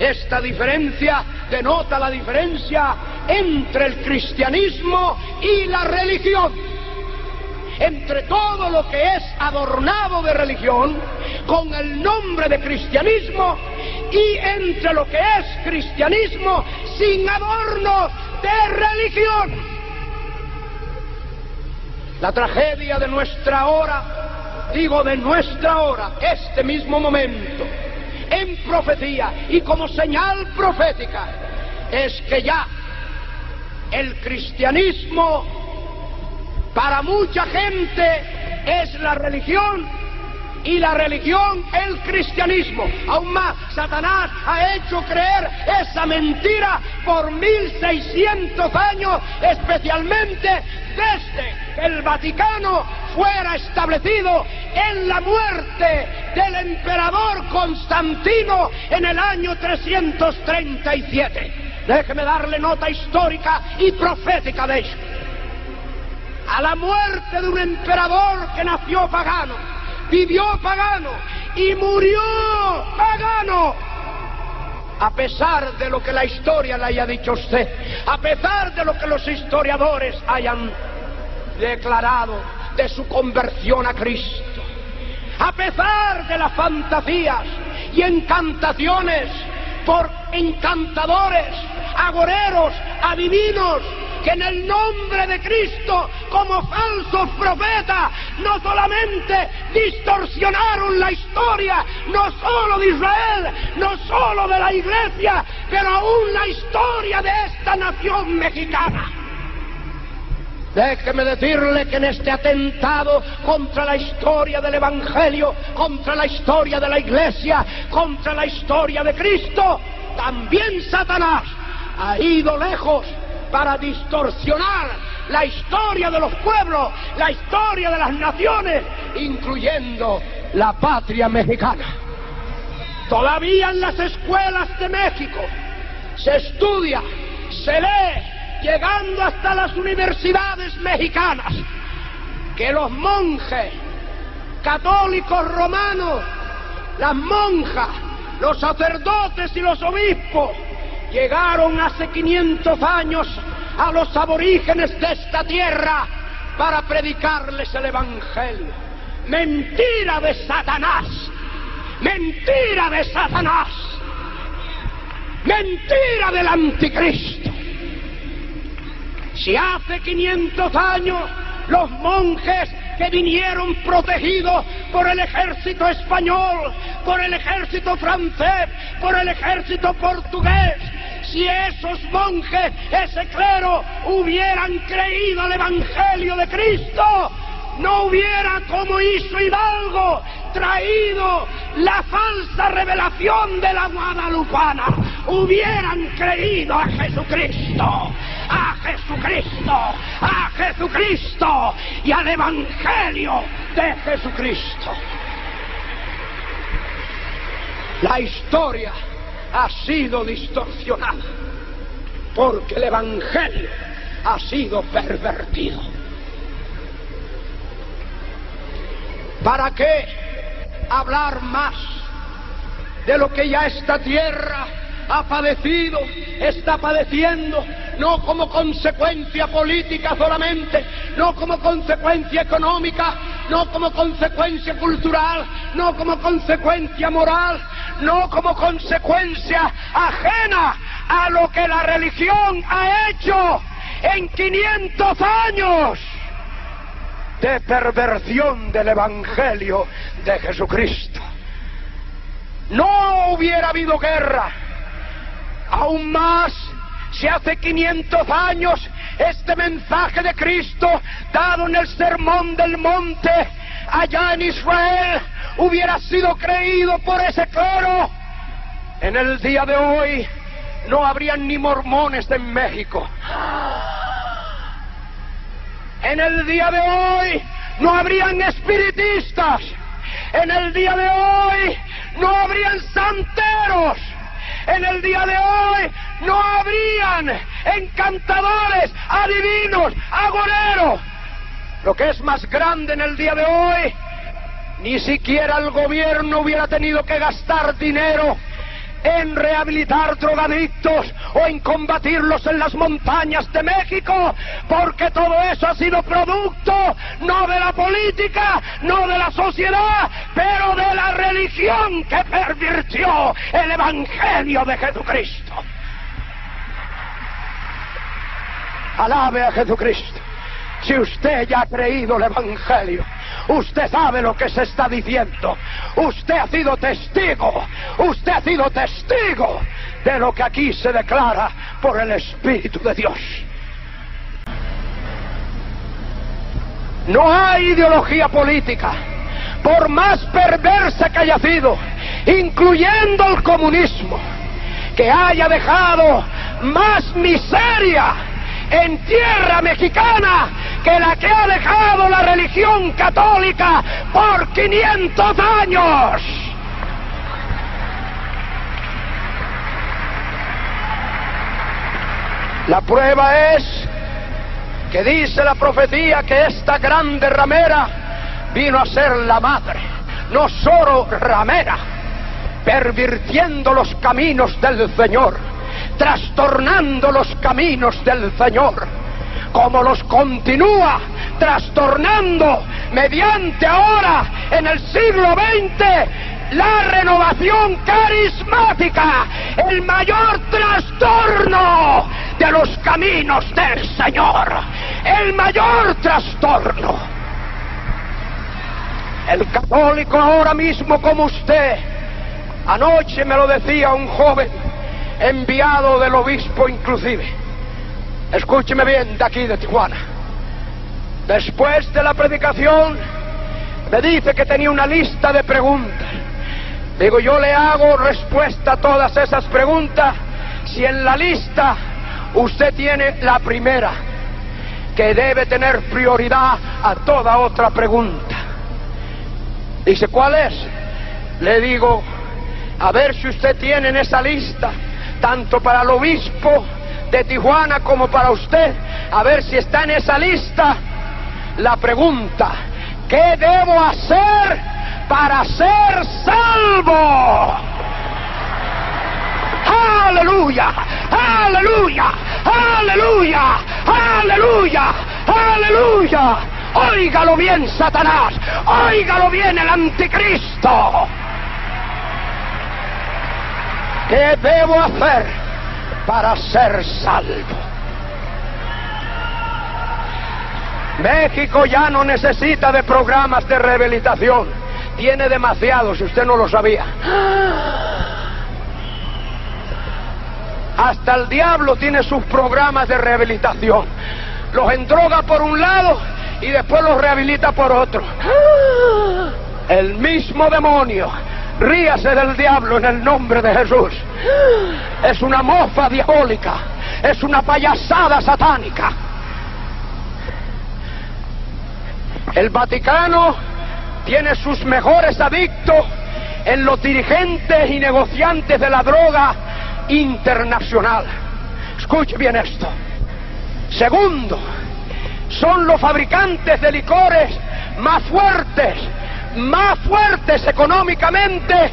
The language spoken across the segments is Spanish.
Esta diferencia denota la diferencia entre el cristianismo y la religión. Entre todo lo que es adornado de religión con el nombre de cristianismo y entre lo que es cristianismo sin adorno de religión. La tragedia de nuestra hora, digo de nuestra hora, este mismo momento, en profecía y como señal profética, es que ya el cristianismo para mucha gente es la religión y la religión el cristianismo. Aún más, Satanás ha hecho creer esa mentira por 1600 años, especialmente desde que el Vaticano fuera establecido en la muerte del emperador Constantino en el año 337. Déjeme darle nota histórica y profética de ello. A la muerte de un emperador que nació pagano, vivió pagano y murió pagano, a pesar de lo que la historia le haya dicho a usted, a pesar de lo que los historiadores hayan declarado de su conversión a Cristo, a pesar de las fantasías y encantaciones por encantadores, agoreros, adivinos, que en el nombre de Cristo, como falsos profetas, no solamente distorsionaron la historia, no solo de Israel, no solo de la Iglesia, pero aún la historia de esta nación mexicana. Déjeme decirle que en este atentado contra la historia del Evangelio, contra la historia de la Iglesia, contra la historia de Cristo, también Satanás ha ido lejos para distorsionar la historia de los pueblos, la historia de las naciones, incluyendo la patria mexicana. Todavía en las escuelas de México se estudia, se lee, llegando hasta las universidades mexicanas, que los monjes católicos romanos, las monjas, los sacerdotes y los obispos llegaron hace 500 años a los aborígenes de esta tierra para predicarles el Evangelio. Mentira de Satanás, mentira de Satanás, mentira del anticristo. Si hace 500 años los monjes que vinieron protegidos por el ejército español, por el ejército francés, por el ejército portugués, si esos monjes, ese clero, hubieran creído el Evangelio de Cristo, no hubiera, como hizo Hidalgo, traído la falsa revelación de la guadalupana. Hubieran creído a Jesucristo, a Jesucristo, a Jesucristo y al Evangelio de Jesucristo. La historia ha sido distorsionada porque el Evangelio ha sido pervertido. ¿Para qué hablar más de lo que ya esta tierra ha padecido, está padeciendo, no como consecuencia política solamente, no como consecuencia económica, no como consecuencia cultural, no como consecuencia moral, no como consecuencia ajena a lo que la religión ha hecho en 500 años de perversión del Evangelio de Jesucristo? No hubiera habido guerra. Aún más, si hace 500 años este mensaje de Cristo, dado en el Sermón del Monte, allá en Israel, hubiera sido creído por ese clero, en el día de hoy no habrían ni mormones en México. En el día de hoy no habrían espiritistas. En el día de hoy no habrían santeros. En el día de hoy no habrían encantadores, adivinos, agoreros. Lo que es más grande en el día de hoy, ni siquiera el gobierno hubiera tenido que gastar dinero en rehabilitar drogadictos o en combatirlos en las montañas de México, porque todo eso ha sido producto no de la política, no de la sociedad, pero de la religión que pervirtió el Evangelio de Jesucristo. Alabe a Jesucristo. Si usted ya ha creído el Evangelio, usted sabe lo que se está diciendo. Usted ha sido testigo de lo que aquí se declara por el Espíritu de Dios. No hay ideología política, por más perversa que haya sido, incluyendo el comunismo, que haya dejado más miseria en tierra mexicana que la que ha dejado la religión católica por 500 años. La prueba es que dice la profecía que esta grande ramera vino a ser la madre, no solo ramera, pervirtiendo los caminos del Señor, trastornando los caminos del Señor, como los continúa trastornando mediante ahora en el siglo XX la renovación carismática, el mayor trastorno de los caminos del Señor, el mayor trastorno. El católico ahora mismo como usted, anoche me lo decía un joven enviado del obispo inclusive, escúcheme bien, de aquí de Tijuana, después de la predicación me dice que tenía una lista de preguntas. Digo, yo le hago respuesta a todas esas preguntas si en la lista usted tiene la primera, que debe tener prioridad a toda otra pregunta. Dice, ¿cuál es? Le digo, a ver si usted tiene en esa lista, tanto para el obispo de Tijuana como para usted, a ver si está en esa lista la pregunta, ¿qué debo hacer para ser salvo? ¡Aleluya! ¡Aleluya! ¡Aleluya! ¡Aleluya! ¡Aleluya! Óigalo bien, Satanás, óigalo bien, el anticristo. ¿Qué debo hacer para ser salvo? México ya no necesita de programas de rehabilitación, tiene demasiados, si usted no lo sabía. Hasta el diablo tiene sus programas de rehabilitación, los endroga por un lado y después los rehabilita por otro. El mismo demonio, ríase del diablo en el nombre de Jesús. Es una mofa diabólica, es una payasada satánica. El Vaticano tiene sus mejores adictos en los dirigentes y negociantes de la droga internacional. Escuche bien esto. Segundo, son los fabricantes de licores más fuertes económicamente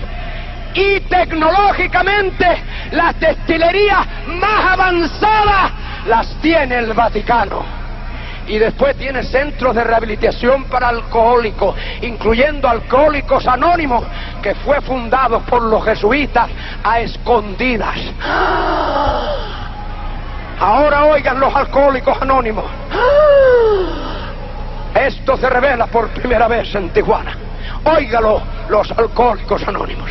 y tecnológicamente. Las destilerías más avanzadas las tiene el Vaticano. Y después tiene centros de rehabilitación para alcohólicos, incluyendo Alcohólicos Anónimos, que fue fundado por los jesuitas a escondidas. Ahora oigan los Alcohólicos Anónimos. Esto se revela por primera vez en Tijuana. Óigalo los Alcohólicos Anónimos.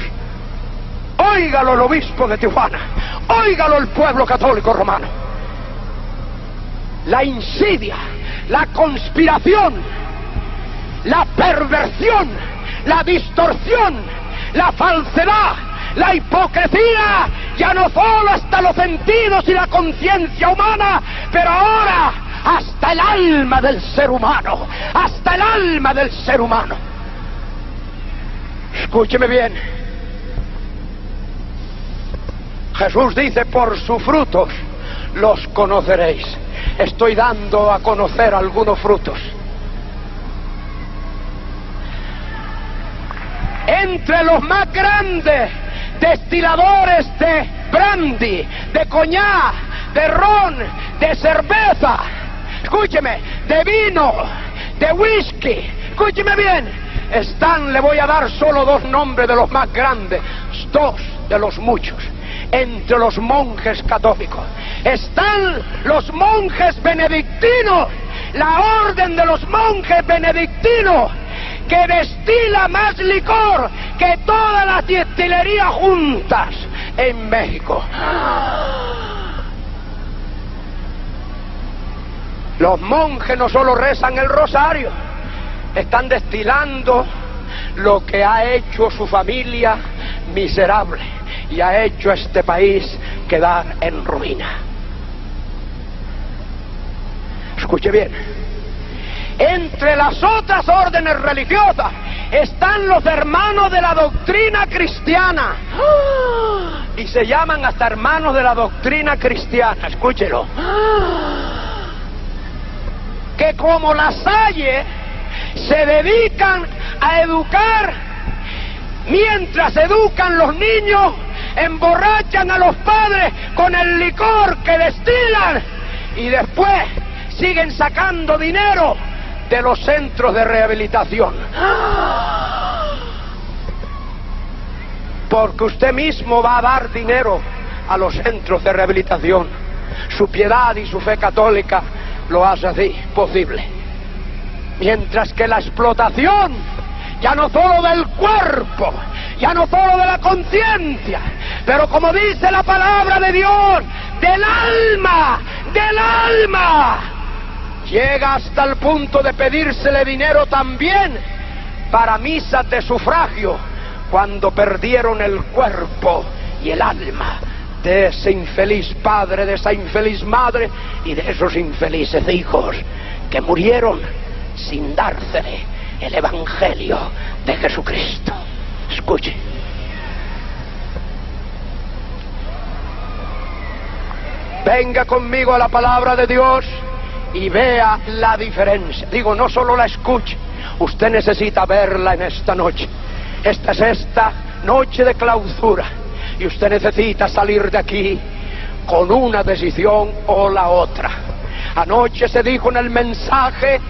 Óigalo el obispo de Tijuana. Óigalo el pueblo católico romano. La insidia, la conspiración, la perversión, la distorsión, la falsedad, la hipocresía, ya no solo hasta los sentidos y la conciencia humana, pero ahora hasta el alma del ser humano, hasta el alma del ser humano. Escúcheme bien. Jesús dice, por sus frutos los conoceréis. Estoy dando a conocer algunos frutos. Entre los más grandes destiladores de brandy, de coñac, de ron, de cerveza, escúcheme, de vino, de whisky, escúcheme bien, le voy a dar solo dos nombres de los más grandes, dos de los muchos. Entre los monjes católicos están los monjes benedictinos, la orden de los monjes benedictinos, que destila más licor que todas las destilerías juntas en México. Los monjes no solo rezan el rosario, están destilando lo que ha hecho su familia miserable y ha hecho este país quedar en ruina. Escuche bien, entre las otras órdenes religiosas están los hermanos de la doctrina cristiana, y se llaman hasta hermanos de la doctrina cristiana, escúchelo, que como La Salle se dedican a educar, mientras educan los niños, emborrachan a los padres con el licor que destilan y después siguen sacando dinero de los centros de rehabilitación. Porque usted mismo va a dar dinero a los centros de rehabilitación. Su piedad y su fe católica lo hace así posible. Mientras que la explotación, ya no solo del cuerpo, ya no solo de la conciencia, pero como dice la palabra de Dios, del alma, llega hasta el punto de pedírsele dinero también para misas de sufragio, cuando perdieron el cuerpo y el alma de ese infeliz padre, de esa infeliz madre y de esos infelices hijos que murieron sin dársele el Evangelio de Jesucristo. Escuche. Venga conmigo a la palabra de Dios y vea la diferencia. Digo, no solo la escuche, usted necesita verla en esta noche. Esta es esta noche de clausura y usted necesita salir de aquí con una decisión o la otra. Anoche se dijo en el mensaje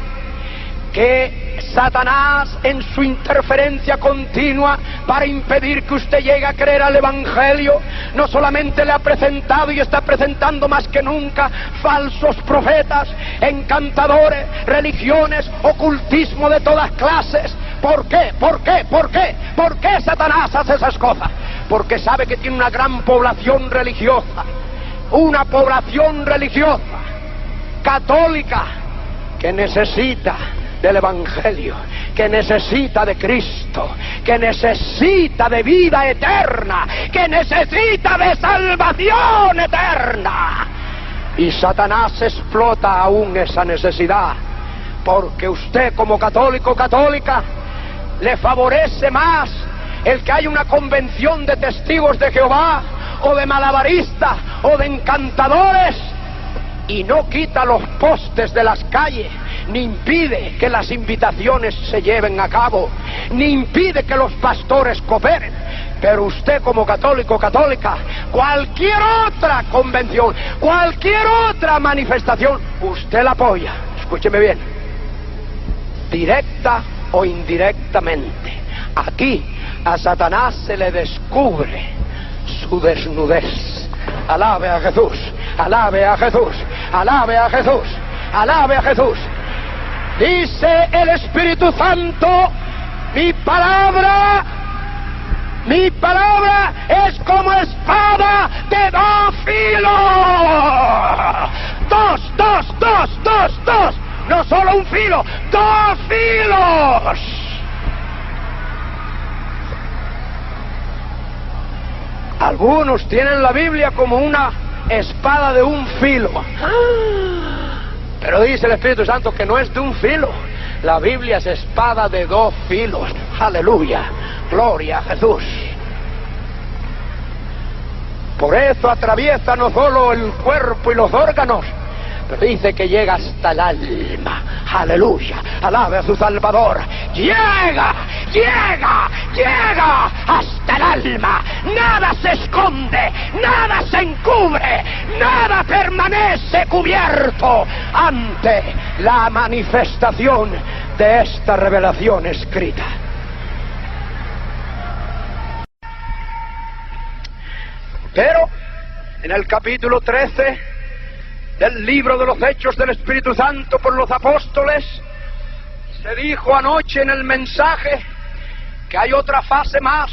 que Satanás, en su interferencia continua para impedir que usted llegue a creer al Evangelio, no solamente le ha presentado y está presentando más que nunca falsos profetas, encantadores, religiones, ocultismo de todas clases. ¿Por qué? ¿Por qué? ¿Por qué? ¿Por qué Satanás hace esas cosas? Porque sabe que tiene una gran población religiosa, una población religiosa católica que necesita del Evangelio, que necesita de Cristo, que necesita de vida eterna, que necesita de salvación eterna. Y Satanás explota aún esa necesidad, porque usted como católico o católica le favorece más el que haya una convención de testigos de Jehová o de malabaristas o de encantadores, y no quita los postes de las calles, ni impide que las invitaciones se lleven a cabo, ni impide que los pastores cooperen. Pero usted como católico o católica, cualquier otra convención, cualquier otra manifestación, usted la apoya. Escúcheme bien, directa o indirectamente. Aquí a Satanás se le descubre su desnudez. Alabe a Jesús, alabe a Jesús, alabe a Jesús, alabe a Jesús. Dice el Espíritu Santo, mi palabra es como espada de dos filos. Dos. No solo un filo, dos filos. Algunos tienen la Biblia como una espada de un filo. Pero dice el Espíritu Santo que no es de un filo. La Biblia es espada de dos filos. Aleluya. Gloria a Jesús. Por eso atraviesa no solo el cuerpo y los órganos, pero dice que llega hasta el alma. Aleluya. Alabe a su Salvador. Llega llega hasta el alma. Nada se esconde, nada se encubre, nada permanece cubierto ante la manifestación de esta revelación escrita. Pero en el capítulo 13 del libro de los Hechos del Espíritu Santo por los apóstoles, se dijo anoche en el mensaje que hay otra fase más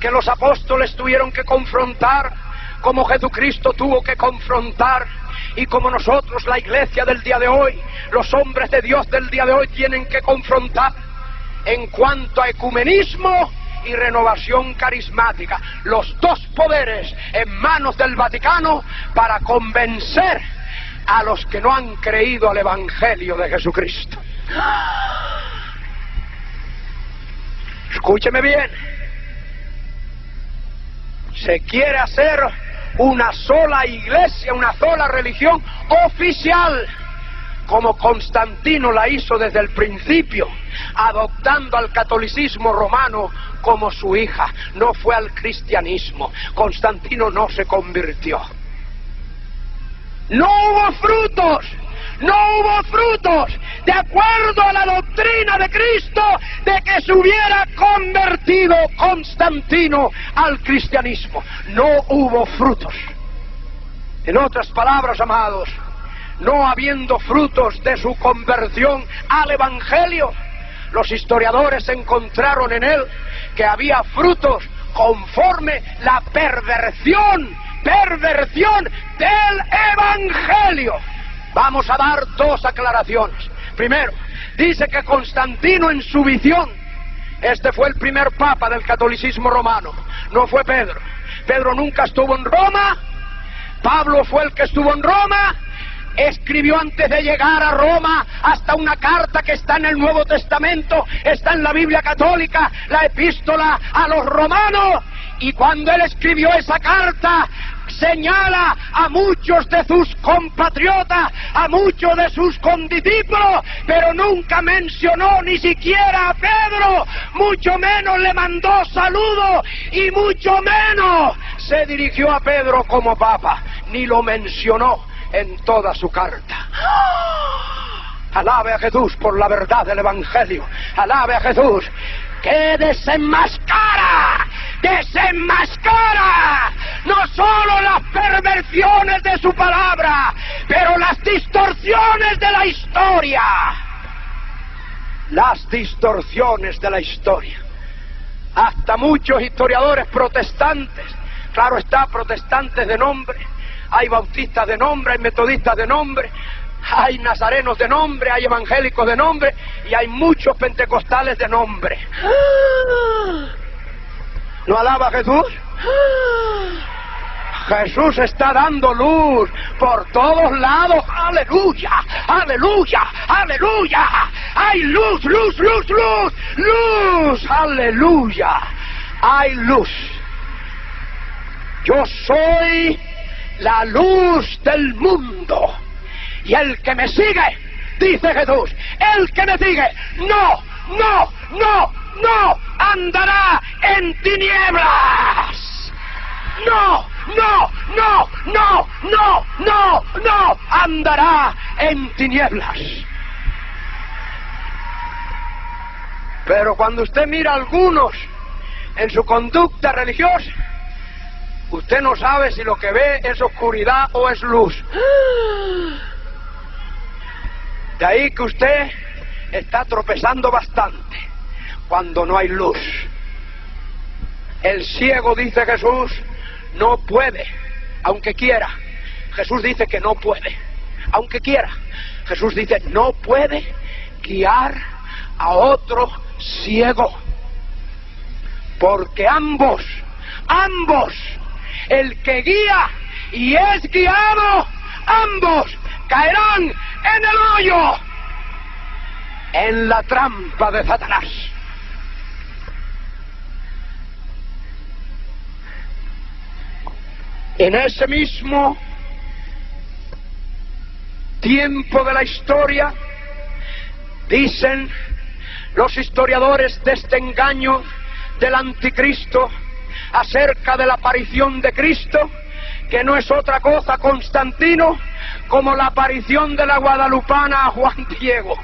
que los apóstoles tuvieron que confrontar, como Jesucristo tuvo que confrontar, y como nosotros, la iglesia del día de hoy, los hombres de Dios del día de hoy, tienen que confrontar en cuanto a ecumenismo y renovación carismática, los dos poderes en manos del Vaticano para convencer a los que no han creído al Evangelio de Jesucristo. Escúcheme bien. Se quiere hacer una sola iglesia, una sola religión oficial, como Constantino la hizo desde el principio, adoptando al catolicismo romano como su hija. No fue al cristianismo. Constantino no se convirtió. No hubo frutos, de acuerdo a la doctrina de Cristo, de que se hubiera convertido Constantino al cristianismo. No hubo frutos. En otras palabras, amados, no habiendo frutos de su conversión al Evangelio, los historiadores encontraron en él que había frutos conforme la perversión del Evangelio. Vamos a dar dos aclaraciones. Primero, dice que Constantino en su visión, este fue el primer papa del catolicismo romano, no fue Pedro. Pedro nunca estuvo en Roma, Pablo fue el que estuvo en Roma, escribió antes de llegar a Roma hasta una carta que está en el Nuevo Testamento, está en la Biblia católica, la epístola a los romanos, y cuando él escribió esa carta, señala a muchos de sus compatriotas, a muchos de sus condiscípulos, pero nunca mencionó ni siquiera a Pedro, mucho menos le mandó saludos y mucho menos se dirigió a Pedro como papa, ni lo mencionó en toda su carta. Alabe a Jesús por la verdad del Evangelio. Alabe a Jesús que desenmascara no solo las perversiones de su palabra, pero las distorsiones de la historia. Las distorsiones de la historia. Hasta muchos historiadores protestantes, claro está, protestantes de nombre, hay bautistas de nombre, hay metodistas de nombre, hay nazarenos de nombre, hay evangélicos de nombre y hay muchos pentecostales de nombre. ¿No alaba a Jesús? Jesús está dando luz por todos lados. ¡Aleluya! ¡Aleluya! ¡Aleluya! ¡Hay luz, luz, luz, luz! ¡Luz! ¡Aleluya! ¡Hay luz! Yo soy la luz del mundo. Y el que me sigue, dice Jesús, el que me sigue, no andará en tinieblas. No andará en tinieblas. Pero cuando usted mira a algunos en su conducta religiosa, usted no sabe si lo que ve es oscuridad o es luz. De ahí que usted está tropezando bastante cuando no hay luz. El ciego, dice Jesús, no puede, aunque quiera. Jesús dice que no puede, aunque quiera. Jesús dice, no puede guiar a otro ciego. Porque ambos, el que guía y es guiado, ambos caerán en el hoyo, en la trampa de Satanás. En ese mismo tiempo de la historia, dicen los historiadores de este engaño del anticristo acerca de la aparición de Cristo, que no es otra cosa, Constantino, como la aparición de la guadalupana a Juan Diego.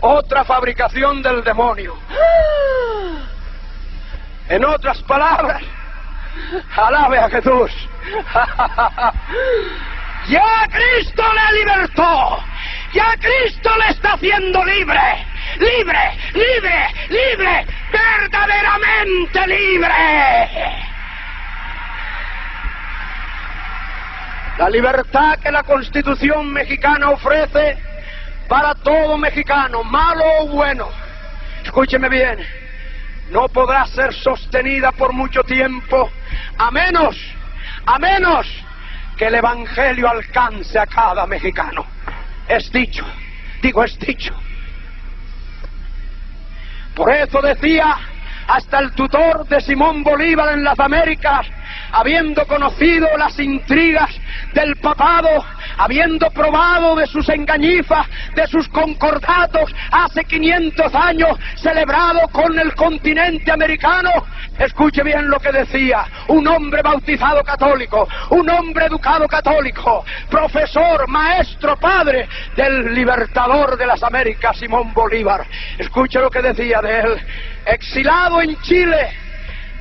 Otra fabricación del demonio. En otras palabras, alabe a Jesús. Ya Cristo le libertó, ya Cristo le está haciendo libre, libre, libre, libre, verdaderamente libre. La libertad que la Constitución mexicana ofrece para todo mexicano, malo o bueno, escúcheme bien, no podrá ser sostenida por mucho tiempo, a menos que el Evangelio alcance a cada mexicano. Es dicho, es dicho. Por eso decía hasta el tutor de Simón Bolívar en las Américas, habiendo conocido las intrigas del papado, habiendo probado de sus engañifas, de sus concordatos hace 500 años, celebrado con el continente americano, escuche bien lo que decía, un hombre bautizado católico, un hombre educado católico, profesor, maestro, padre del libertador de las Américas, Simón Bolívar. Escuche lo que decía de él, exilado en Chile,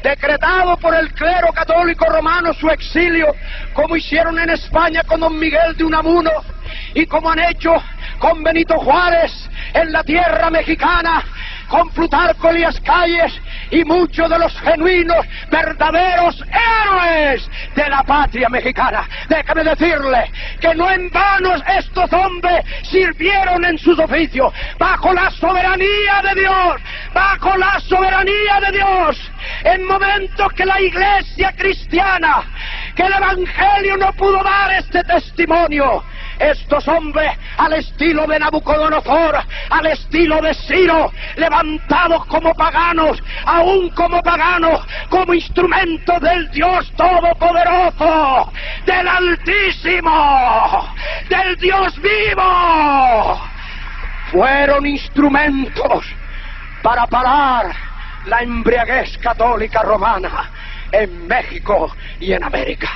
decretado por el clero católico romano su exilio, como hicieron en España con don Miguel de Unamuno y como han hecho con Benito Juárez en la tierra mexicana, con Plutarco Elías Calles y muchos de los genuinos, verdaderos héroes de la patria mexicana. Déjame decirle que no en vano estos hombres sirvieron en sus oficios, bajo la soberanía de Dios, bajo la soberanía de Dios, en momentos que la iglesia cristiana, que el evangelio no pudo dar este testimonio. Estos hombres, al estilo de Nabucodonosor, al estilo de Ciro, levantados como paganos, aún como paganos, como instrumentos del Dios Todopoderoso, del Altísimo, del Dios vivo, fueron instrumentos para parar la embriaguez católica romana en México y en América.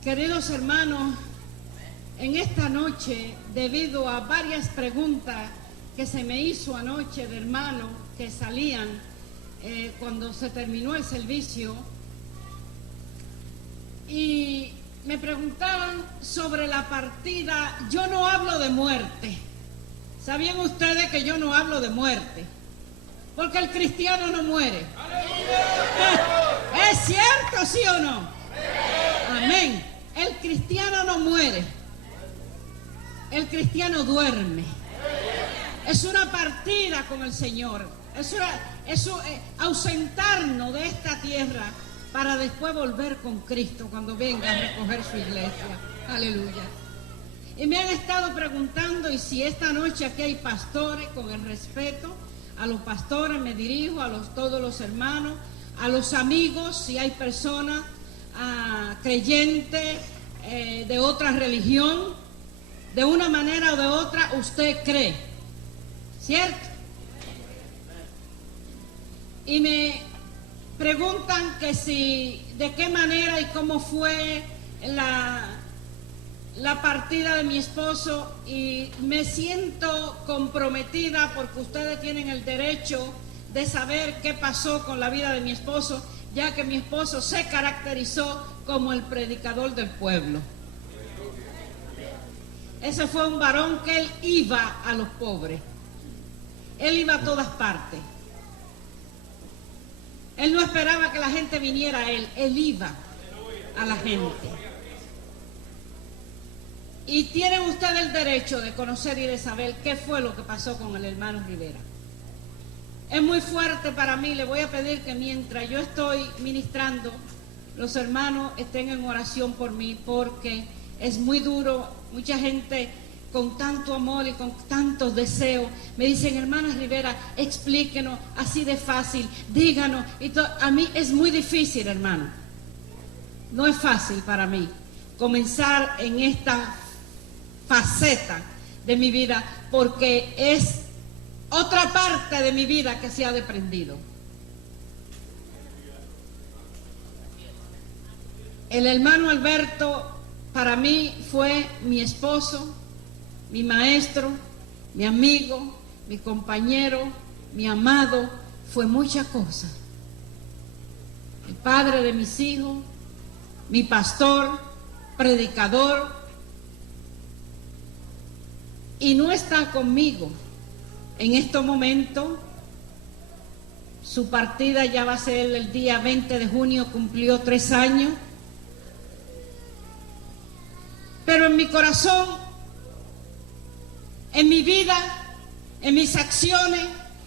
Queridos hermanos, en esta noche, debido a varias preguntas que se me hizo anoche de hermanos que salían cuando se terminó el servicio, y me preguntaban sobre la partida, yo no hablo de muerte. ¿Sabían ustedes que yo no hablo de muerte? Porque el cristiano no muere. ¿Es cierto, sí o no? Amén. El cristiano no muere, el cristiano duerme. Es una partida con el Señor, es ausentarnos de esta tierra para después volver con Cristo cuando venga a recoger su iglesia. Aleluya. Y me han estado preguntando, y si esta noche aquí hay pastores, con el respeto a los pastores me dirijo, a todos los hermanos, a los amigos, si hay personas creyente de otra religión, de una manera o de otra usted cree, ¿cierto? Y me preguntan que si, de qué manera y cómo fue la partida de mi esposo, y me siento comprometida porque ustedes tienen el derecho de saber qué pasó con la vida de mi esposo, ya que mi esposo se caracterizó como el predicador del pueblo. Ese fue un varón que él iba a los pobres, él iba a todas partes, él no esperaba que la gente viniera a él, él iba a la gente. Y tienen ustedes el derecho de conocer y de saber qué fue lo que pasó con el hermano Rivera. Es muy fuerte para mí. Le voy a pedir que mientras yo estoy ministrando, los hermanos estén en oración por mí, porque es muy duro. Mucha gente con tanto amor y con tantos deseos me dicen: hermana Rivera, explíquenos así de fácil, díganos. A mí es muy difícil, hermano. No es fácil para mí comenzar en esta faceta de mi vida, porque es otra parte de mi vida que se ha desprendido. El hermano Alberto para mí fue mi esposo, mi maestro, mi amigo, mi compañero, mi amado, fue muchas cosas. El padre de mis hijos, mi pastor, predicador, y no está conmigo en estos momentos. Su partida ya va a ser el día 20 de junio, cumplió 3 años. Pero en mi corazón, en mi vida, en mis acciones,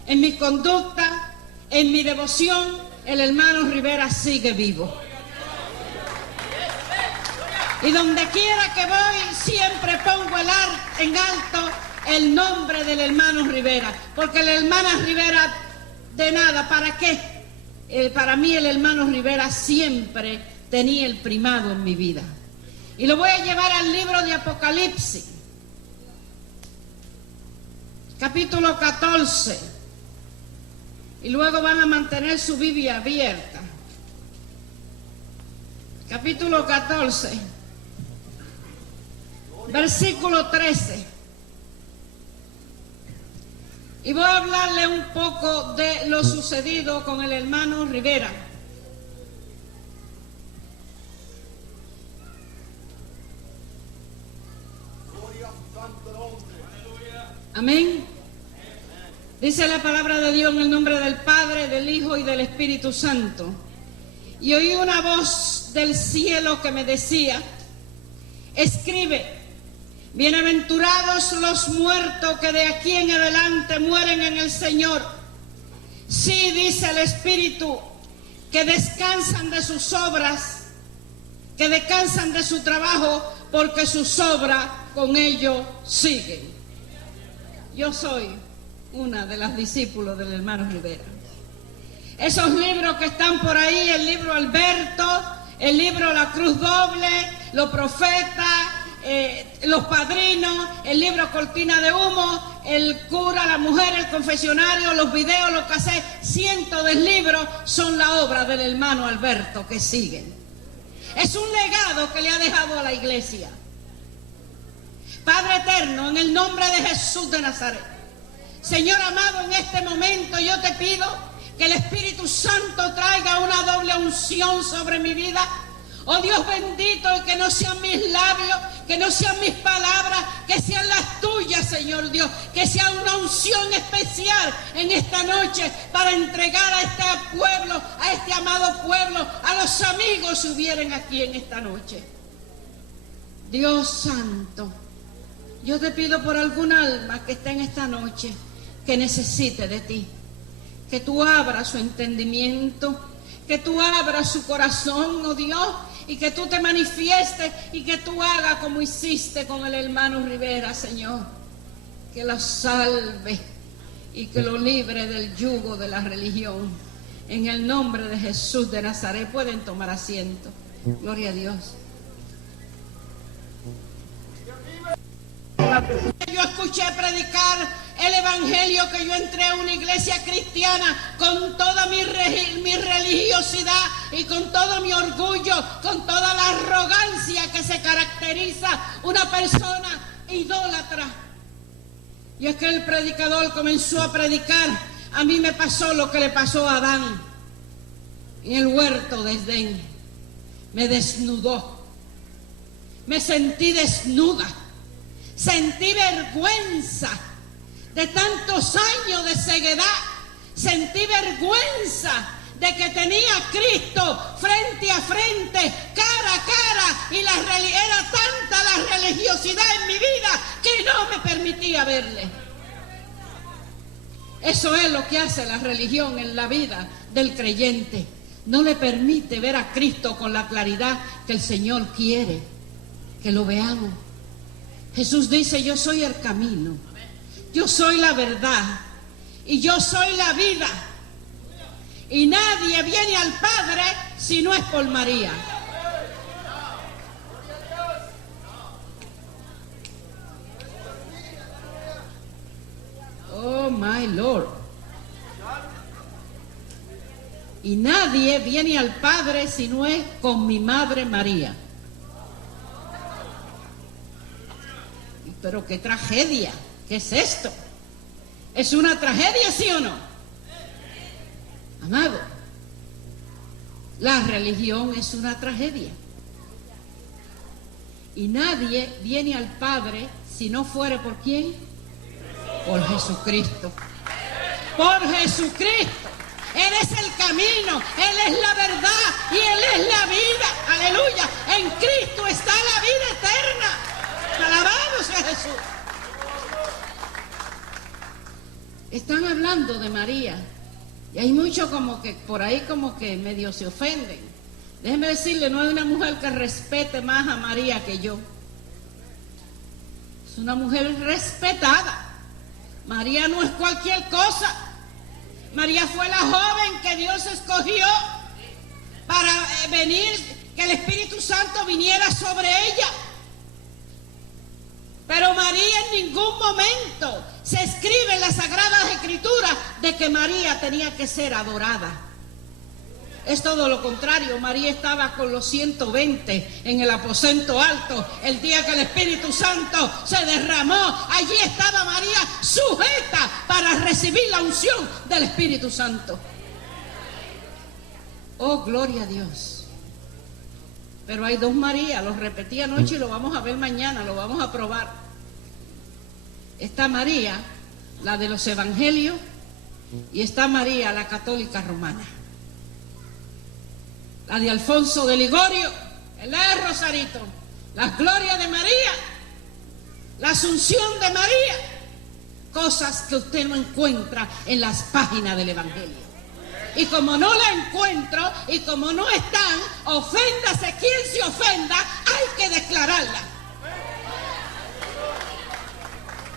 en mi conducta, en mi devoción, el hermano Rivera sigue vivo. Y donde quiera que voy, siempre pongo en alto el nombre del hermano Rivera, porque la hermana Rivera, de nada, ¿para qué? Para mí el hermano Rivera siempre tenía el primado en mi vida. Y lo voy a llevar al libro de Apocalipsis, capítulo 14, y luego van a mantener su Biblia abierta. Capítulo 14, versículo 13. Y voy a hablarle un poco de lo sucedido con el hermano Rivera. Amén. Dice la palabra de Dios en el nombre del Padre, del Hijo y del Espíritu Santo. Y oí una voz del cielo que me decía: escribe, bienaventurados los muertos que de aquí en adelante mueren en el Señor. Sí, dice el Espíritu, que descansan de sus obras, que descansan de su trabajo, porque sus obras con ellos siguen. Yo soy una de las discípulos del hermano Rivera. Esos libros que están por ahí, el libro Alberto, el libro La Cruz Doble, Los Profetas, Los Padrinos, el libro Cortina de Humo, el cura, la mujer, el confesionario, los videos, los cassettes, cientos de libros son la obra del hermano Alberto que siguen. Es un legado que le ha dejado a la iglesia. Padre eterno, en el nombre de Jesús de Nazaret, Señor amado, en este momento yo te pido que el Espíritu Santo traiga una doble unción sobre mi vida. Oh Dios bendito, y que no sean mis labios, que no sean mis palabras, que sean las tuyas, Señor Dios, que sea una unción especial en esta noche para entregar a este pueblo, a este amado pueblo, a los amigos que hubieren aquí en esta noche. Dios santo, yo te pido por algún alma que esté en esta noche, que necesite de ti, que tú abras su entendimiento, que tú abras su corazón, oh Dios, y que tú te manifiestes y que tú hagas como hiciste con el hermano Rivera, Señor, que lo salve y que lo libre del yugo de la religión. En el nombre de Jesús de Nazaret. Pueden tomar asiento. Gloria a Dios. Yo escuché predicar el evangelio, que yo entré a una iglesia cristiana con toda mi religiosidad y con todo mi orgullo, con toda la arrogancia que se caracteriza una persona idólatra. Y es que el predicador comenzó a predicar. A mí me pasó lo que le pasó a Adán en el huerto de Edén. Me desnudó. Me sentí desnuda. Sentí vergüenza de tantos años de ceguedad. Sentí vergüenza de que tenía a Cristo frente a frente, cara a cara, y era tanta la religiosidad en mi vida que no me permitía verle. Eso es lo que hace la religión en la vida del creyente. No le permite ver a Cristo con la claridad que el Señor quiere que lo veamos. Jesús dice: yo soy el camino, yo soy la verdad y yo soy la vida. Y nadie viene al Padre si no es por María. Oh, my Lord. Y nadie viene al Padre si no es con mi madre María. Pero qué tragedia, ¿qué es esto? ¿Es una tragedia, sí o no? Amado, la religión es una tragedia. Y nadie viene al Padre si no fuere ¿por quién? Por Jesucristo. Por Jesucristo. Él es el camino, Él es la verdad y Él es la vida. Aleluya. En Cristo está la vida eterna. Alabado sea Jesús. Están hablando de María y hay muchos como que por ahí como que medio se ofenden. Déjeme decirle, no hay una mujer que respete más a María que yo. Es una mujer respetada. María no es cualquier cosa. María fue la joven que Dios escogió para venir, que el Espíritu Santo viniera sobre ella. Pero María en ningún momento se escribe en las Sagradas Escrituras de que María tenía que ser adorada. Es todo lo contrario. María estaba con los 120 en el aposento alto el día que el Espíritu Santo se derramó. Allí estaba María sujeta para recibir la unción del Espíritu Santo. Oh, gloria a Dios. Pero hay dos Marías, lo repetí anoche y lo vamos a ver mañana, lo vamos a probar. Está María, la de los evangelios, y está María, la católica romana. La de Alfonso de Ligorio, el Rosarito, las glorias de María, la asunción de María, cosas que usted no encuentra en las páginas del Evangelio. Y como no la encuentro y como no están, oféndase quien se ofenda, hay que declararla.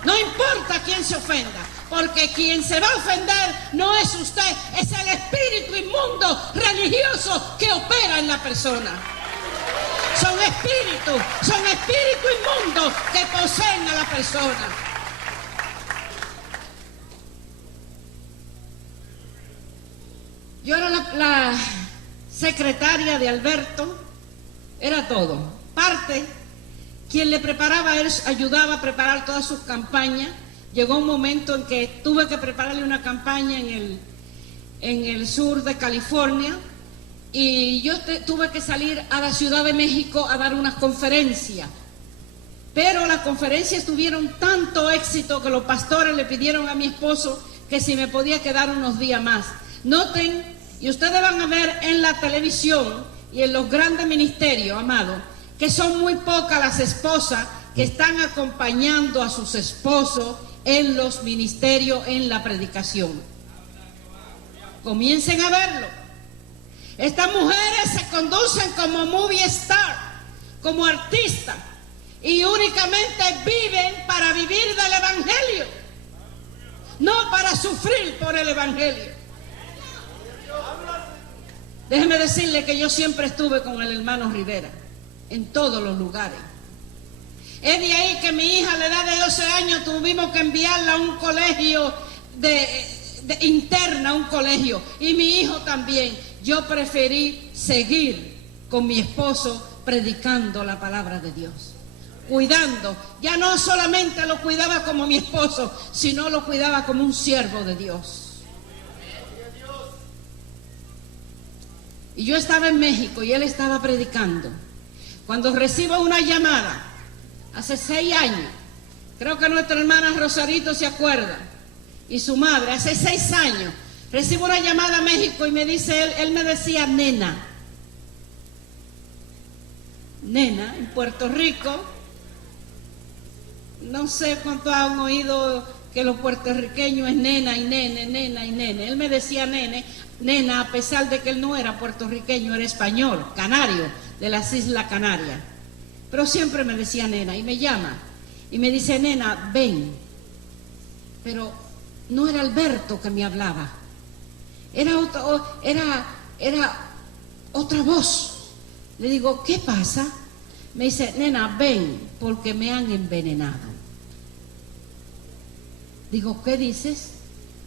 No importa quién se ofenda, porque quien se va a ofender no es usted, es el espíritu inmundo religioso que opera en la persona. Son espíritus inmundos que poseen a la persona. Yo era la secretaria de Alberto, era todo. Parte, quien le preparaba, él ayudaba a preparar todas sus campañas. Llegó un momento en que tuve que prepararle una campaña en el sur de California y yo tuve que salir a la Ciudad de México a dar unas conferencias. Pero las conferencias tuvieron tanto éxito que los pastores le pidieron a mi esposo que si me podía quedar unos días más. Noten, y ustedes van a ver en la televisión y en los grandes ministerios, amados, que son muy pocas las esposas que están acompañando a sus esposos en los ministerios, en la predicación. Comiencen a verlo. Estas mujeres se conducen como movie star, como artistas, y únicamente viven para vivir del Evangelio, no para sufrir por el Evangelio. Déjeme decirle que yo siempre estuve con el hermano Rivera, en todos los lugares. Es de ahí que mi hija a la edad de 12 años tuvimos que enviarla a un colegio interna, a un colegio. Y mi hijo también. Yo preferí seguir con mi esposo predicando la palabra de Dios. Cuidando. Ya no solamente lo cuidaba como mi esposo, sino lo cuidaba como un siervo de Dios. Y yo estaba en México y él estaba predicando. Cuando recibo una llamada, hace 6 años, creo que nuestra hermana Rosarito se acuerda, y su madre, hace 6 años, Recibo una llamada a México y me dice él me decía nena. Nena, en Puerto Rico, no sé cuánto han oído que los puertorriqueños es nena y nene, nena y nene. Él me decía nena, a pesar de que él no era puertorriqueño, era español, canario, de las Islas Canarias. Pero siempre me decía nena, y me llama y me dice, nena, ven. Pero no era Alberto que me hablaba, era otra voz. Le digo, ¿qué pasa? Me dice, nena, ven, porque me han envenenado. Digo, ¿qué dices?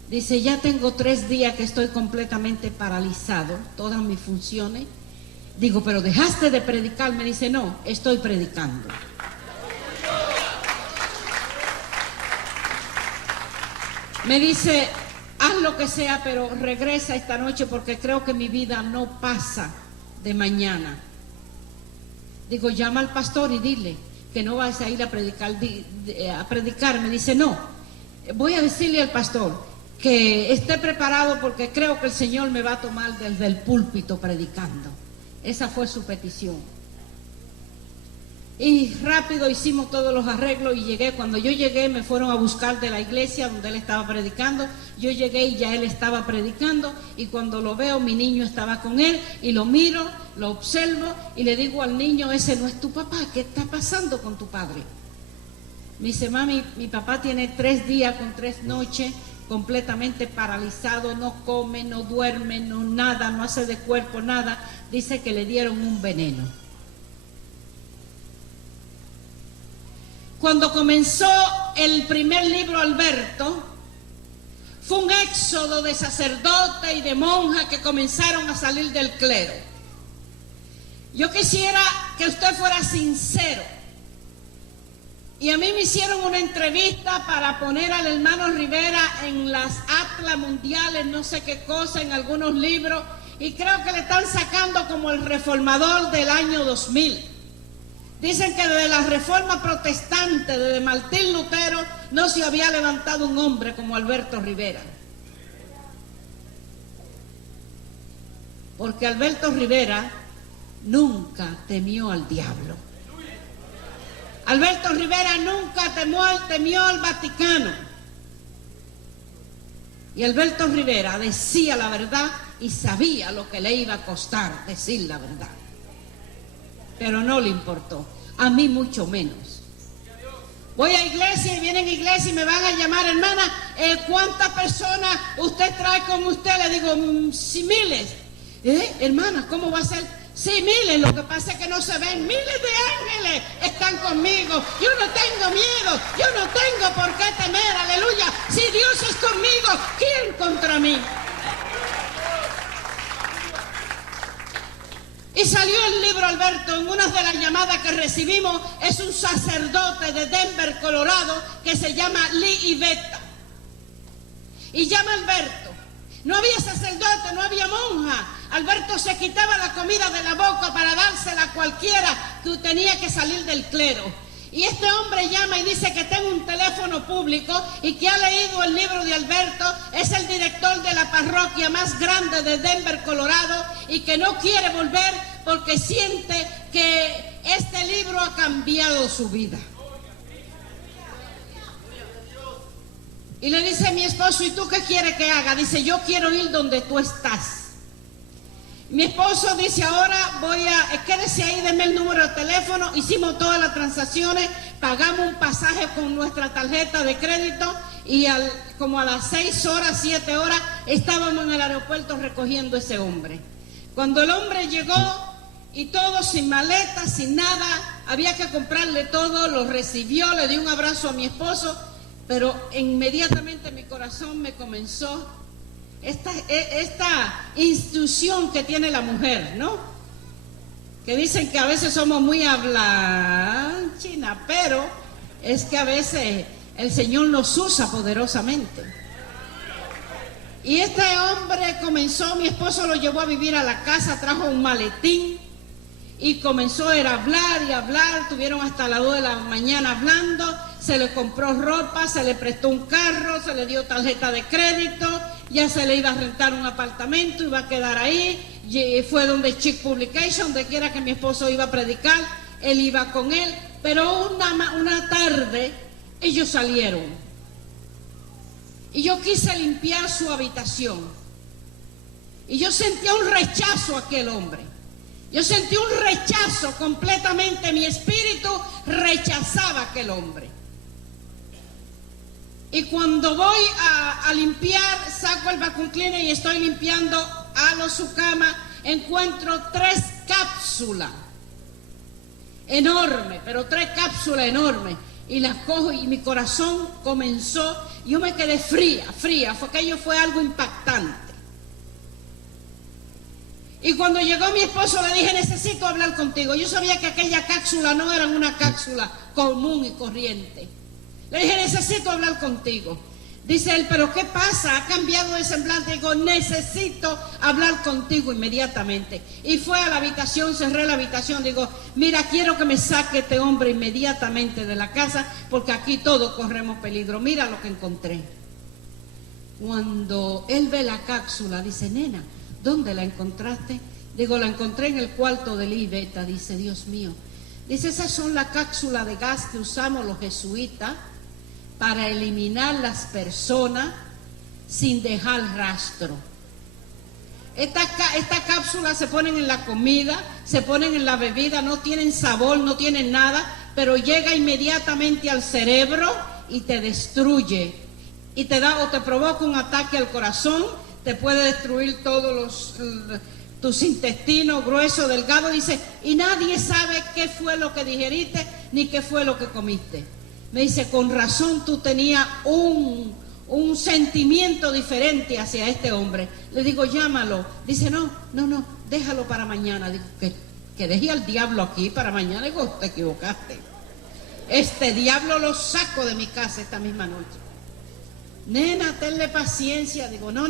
Dice, ya tengo 3 días que estoy completamente paralizado, todas mis funciones. Digo, ¿pero dejaste de predicar? Me dice, no, estoy predicando. Me dice, haz lo que sea, pero regresa esta noche porque creo que mi vida no pasa de mañana. Digo, llama al pastor y dile que no vas a ir a predicar. Me dice, no, voy a decirle al pastor que esté preparado porque creo que el Señor me va a tomar desde el púlpito predicando. Esa fue su petición. Y rápido hicimos todos los arreglos y llegué. Cuando yo llegué me fueron a buscar de la iglesia donde él estaba predicando. Yo llegué y ya él estaba predicando, y cuando lo veo, mi niño estaba con él y lo miro, lo observo y le digo al niño, ese no es tu papá, ¿qué está pasando con tu padre? Me dice, mami, mi papá tiene 3 días con 3 noches completamente paralizado, no come, no duerme, no nada, no hace de cuerpo nada. Dice que le dieron un veneno. Cuando comenzó el primer libro, Alberto, fue un éxodo de sacerdotes y de monjas que comenzaron a salir del clero. Yo quisiera que usted fuera sincero. Y a mí me hicieron una entrevista para poner al hermano Rivera en las atlas mundiales, no sé qué cosa, en algunos libros, y creo que le están sacando como el reformador del año 2000. Dicen que desde la reforma protestante, desde Martín Lutero, no se había levantado un hombre como Alberto Rivera. Porque Alberto Rivera nunca temió al diablo. Alberto Rivera nunca temió al Vaticano. Y Alberto Rivera decía la verdad y sabía lo que le iba a costar decir la verdad. Pero no le importó, a mí mucho menos. Voy a iglesia y vienen a iglesia y me van a llamar, hermana, ¿cuántas personas usted trae con usted? Le digo, sí, miles. Hermana, ¿cómo va a ser? Sí, miles, lo que pasa es que no se ven. Miles de ángeles están conmigo. Yo no tengo miedo, yo no tengo por qué temer, aleluya. Si Dios es conmigo, ¿quién contra mí? Y salió el libro, Alberto. En una de las llamadas que recibimos es un sacerdote de Denver, Colorado, que se llama Lee Ivetta. Y llama a Alberto. No había sacerdote, no había monja. Alberto se quitaba la comida de la boca para dársela a cualquiera que tenía que salir del clero. Y este hombre llama y dice que tengo un teléfono público y que ha leído el libro de Alberto, es el director de la parroquia más grande de Denver, Colorado, y que no quiere volver porque siente que este libro ha cambiado su vida. Y le dice a mi esposo, ¿y tú qué quieres que haga? Dice, yo quiero ir donde tú estás. Mi esposo dice, ahora quédese ahí, denme el número de teléfono. Hicimos todas las transacciones, pagamos un pasaje con nuestra tarjeta de crédito y como a las 6 horas, 7 horas, estábamos en el aeropuerto recogiendo ese hombre. Cuando el hombre llegó y todo sin maleta, sin nada, había que comprarle todo, lo recibió, le dio un abrazo a mi esposo, pero inmediatamente mi corazón me comenzó esta instrucción que tiene la mujer, ¿no? Que dicen que a veces somos muy hablanchina, pero es que a veces el Señor nos usa poderosamente. Y este hombre comenzó, mi esposo lo llevó a vivir a la casa, trajo un maletín y comenzó a hablar y hablar, tuvieron hasta las 2 de la mañana hablando, se le compró ropa, se le prestó un carro, se le dio tarjeta de crédito ya se le iba a rentar un apartamento, iba a quedar ahí, y fue donde Chick Publication, donde quiera que mi esposo iba a predicar, él iba con él, pero una tarde ellos salieron y yo quise limpiar su habitación y yo sentía un rechazo a aquel hombre. Yo sentí un rechazo completamente, mi espíritu rechazaba a aquel hombre. Y cuando voy a limpiar, saco el vacuum cleaner y estoy limpiando, halo su cama, encuentro 3 cápsulas enormes, pero 3 cápsulas enormes, y las cojo y mi corazón comenzó, yo me quedé fría, porque aquello fue algo impactante. Y cuando llegó mi esposo le dije, necesito hablar contigo. Yo sabía que aquella cápsula no era una cápsula común y corriente. Le dije, necesito hablar contigo. Dice él, pero ¿qué pasa? ¿Ha cambiado de semblante? Digo, necesito hablar contigo inmediatamente. Y fue a la habitación, cerré la habitación, digo, mira, quiero que me saque este hombre inmediatamente de la casa, porque aquí todos corremos peligro. Mira lo que encontré. Cuando él ve la cápsula, dice, nena, ¿dónde la encontraste? Digo, la encontré en el cuarto de Libeta. Dice, Dios mío. Dice, esas son las cápsulas de gas que usamos los jesuitas para eliminar las personas sin dejar rastro. Estas cápsulas se ponen en la comida, se ponen en la bebida, no tienen sabor, no tienen nada, pero llega inmediatamente al cerebro y te destruye. Y te da o te provoca un ataque al corazón, te puede destruir todos tus intestinos, grueso, delgado, dice, y nadie sabe qué fue lo que digeriste, ni qué fue lo que comiste. Me dice, con razón tú tenías un sentimiento diferente hacia este hombre. Le digo, llámalo. Dice, no, déjalo para mañana. Digo, que deje al diablo aquí para mañana. Digo, te equivocaste. Este diablo lo saco de mi casa esta misma noche. Nena, tenle paciencia. Digo, no,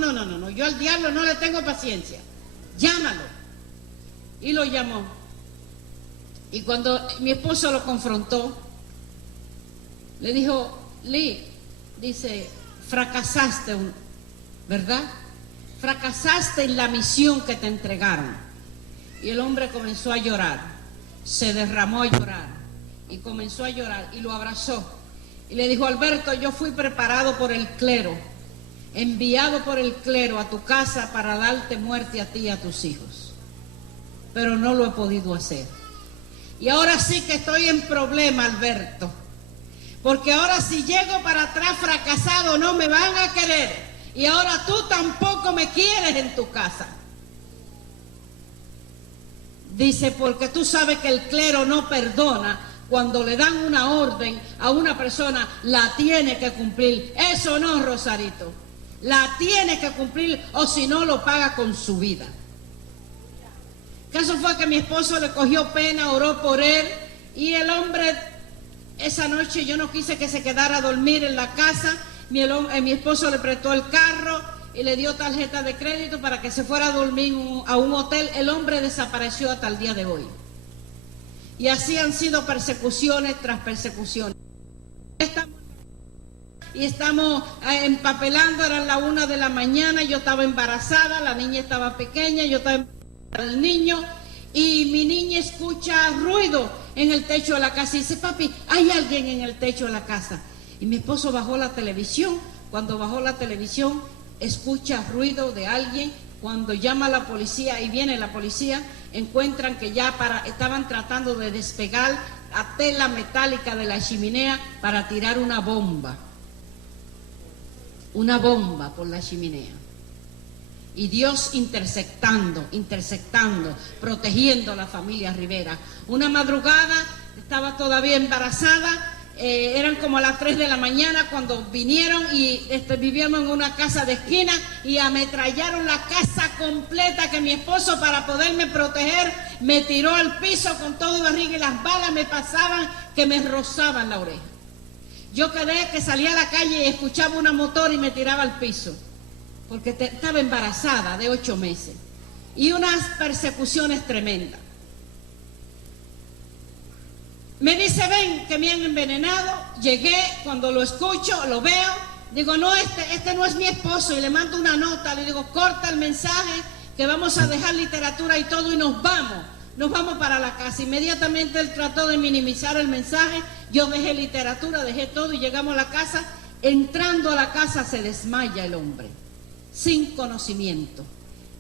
yo al diablo no le tengo paciencia. Llámalo. Y lo llamó. Y cuando mi esposo lo confrontó, le dijo, Lee, dice, fracasaste, ¿verdad? Fracasaste en la misión que te entregaron. Y el hombre comenzó a llorar, se derramó a llorar y comenzó a llorar y lo abrazó. Y le dijo, Alberto, yo fui preparado por el clero, enviado por el clero a tu casa para darte muerte a ti y a tus hijos. Pero no lo he podido hacer. Y ahora sí que estoy en problema, Alberto. Porque ahora si llego para atrás fracasado no me van a querer. Y ahora tú tampoco me quieres en tu casa. Dice, porque tú sabes que el clero no perdona. Cuando le dan una orden a una persona, la tiene que cumplir. Eso no, Rosarito. La tiene que cumplir o si no lo paga con su vida. El caso fue que mi esposo le cogió pena, oró por él y el hombre... Esa noche yo no quise que se quedara a dormir en la casa. Mi esposo le prestó el carro y le dio tarjeta de crédito para que se fuera a dormir a un hotel. El hombre desapareció hasta el día de hoy. Y así han sido persecuciones tras persecuciones. Estamos empapelando, eran las 1 de la mañana, yo estaba embarazada, la niña estaba pequeña, yo estaba embarazada del niño. Y mi niña escucha ruido en el techo de la casa y dice, papi, hay alguien en el techo de la casa. Y mi esposo bajó la televisión. Cuando bajó la televisión, escucha ruido de alguien. Cuando llama a la policía y viene la policía, encuentran que ya estaban tratando de despegar la tela metálica de la chimenea para tirar una bomba. Una bomba por la chimenea. Y Dios interceptando, protegiendo a la familia Rivera. Una madrugada, estaba todavía embarazada, eran como a las 3 de la mañana cuando vinieron y vivíamos en una casa de esquina y ametrallaron la casa completa, que mi esposo, para poderme proteger, me tiró al piso con todo barriga y las balas me pasaban que me rozaban la oreja. Yo quedé que salía a la calle y escuchaba una motor y me tiraba al piso. Porque estaba embarazada de 8 meses. Y unas persecuciones tremendas. Me dice, ven, que me han envenenado. Llegué, cuando lo escucho, lo veo, Digo, no, este no es mi esposo, y le mando una nota, le digo, corta el mensaje, que vamos a dejar literatura y todo, y nos vamos para la casa. Inmediatamente él trató de minimizar el mensaje, yo dejé literatura, dejé todo, y llegamos a la casa. Entrando a la casa se desmaya el hombre, sin conocimiento,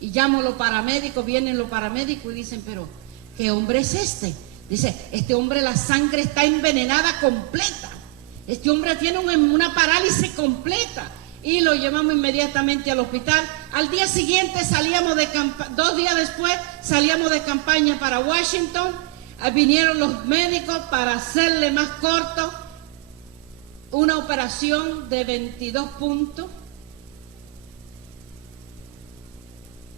y llamo a los paramédicos, vienen los paramédicos y dicen, pero ¿qué hombre es este? Dice, este hombre, la sangre está envenenada completa, este hombre tiene una parálisis completa. Y lo llevamos inmediatamente al hospital. Al día siguiente salíamos de campaña, 2 días después salíamos de campaña para Washington. Vinieron los médicos para hacerle más corto una operación de 22 puntos.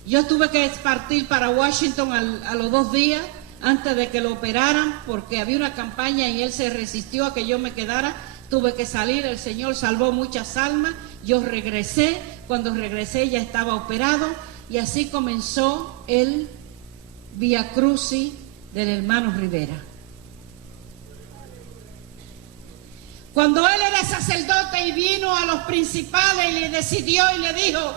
Yo tuve que partir para Washington a los 2 días antes de que lo operaran, porque había una campaña y él se resistió a que yo me quedara. Tuve que salir, el Señor salvó muchas almas, yo regresé, cuando regresé ya estaba operado, y así comenzó el Via Crucis del hermano Rivera. Cuando él era sacerdote y vino a los principales y le decidió y le dijo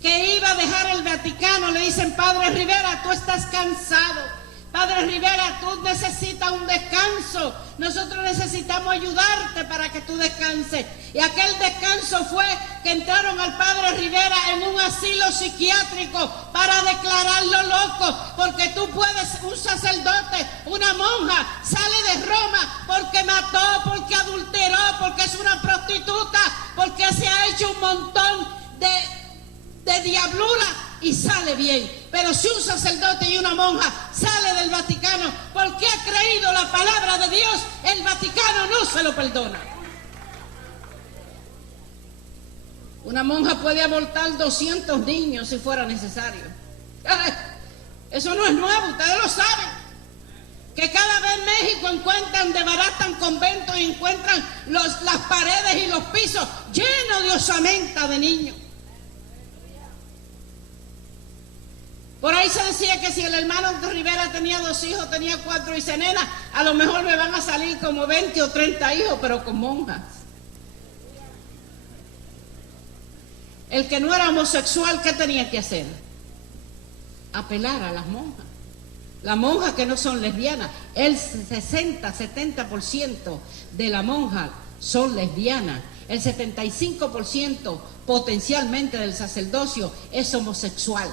que iba a dejar el Vaticano, le dicen, Padre Rivera, tú estás cansado. Padre Rivera, tú necesitas un descanso. Nosotros necesitamos ayudarte para que tú descanses. Y aquel descanso fue que entraron al Padre Rivera en un asilo psiquiátrico para declararlo loco. Porque tú puedes, un sacerdote, una monja, sale de Roma porque mató, porque adulteró, porque es una prostituta, porque se ha hecho un montón de diablura y sale bien. Pero si un sacerdote y una monja sale del Vaticano porque ha creído la palabra de Dios, el Vaticano no se lo perdona. Una monja puede abortar 200 niños si fuera necesario. Eso no es nuevo, ustedes lo saben. Que cada vez en México encuentran, desbaratan conventos y encuentran las paredes y los pisos llenos de osamenta de niños. Por ahí se decía que si el hermano Rivera tenía 2 hijos, tenía 4, y dice, nena, a lo mejor me van a salir como 20 o 30 hijos, pero con monjas. El que no era homosexual, ¿qué tenía que hacer? Apelar a las monjas. Las monjas que no son lesbianas. El 60-70% de las monjas son lesbianas. El 75% potencialmente del sacerdocio es homosexual.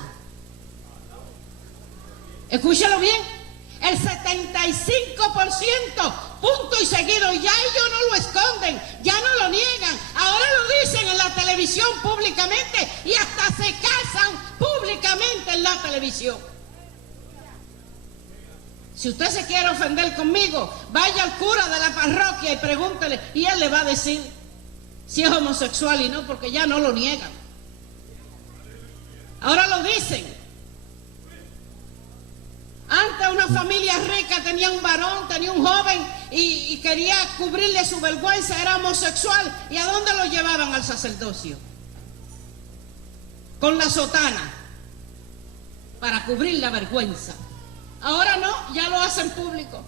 Escúchalo bien, el 75%, punto y seguido, ya ellos no lo esconden, ya no lo niegan, ahora lo dicen en la televisión públicamente y hasta se casan públicamente en la televisión. Si usted se quiere ofender conmigo, vaya al cura de la parroquia y pregúntele, y él le va a decir si es homosexual y no, porque ya no lo niegan. Ahora lo dicen. Antes una familia rica tenía un varón, tenía un joven y quería cubrirle su vergüenza, era homosexual. ¿Y a dónde lo llevaban? Al sacerdocio. Con la sotana, para cubrir la vergüenza. Ahora no, ya lo hacen público.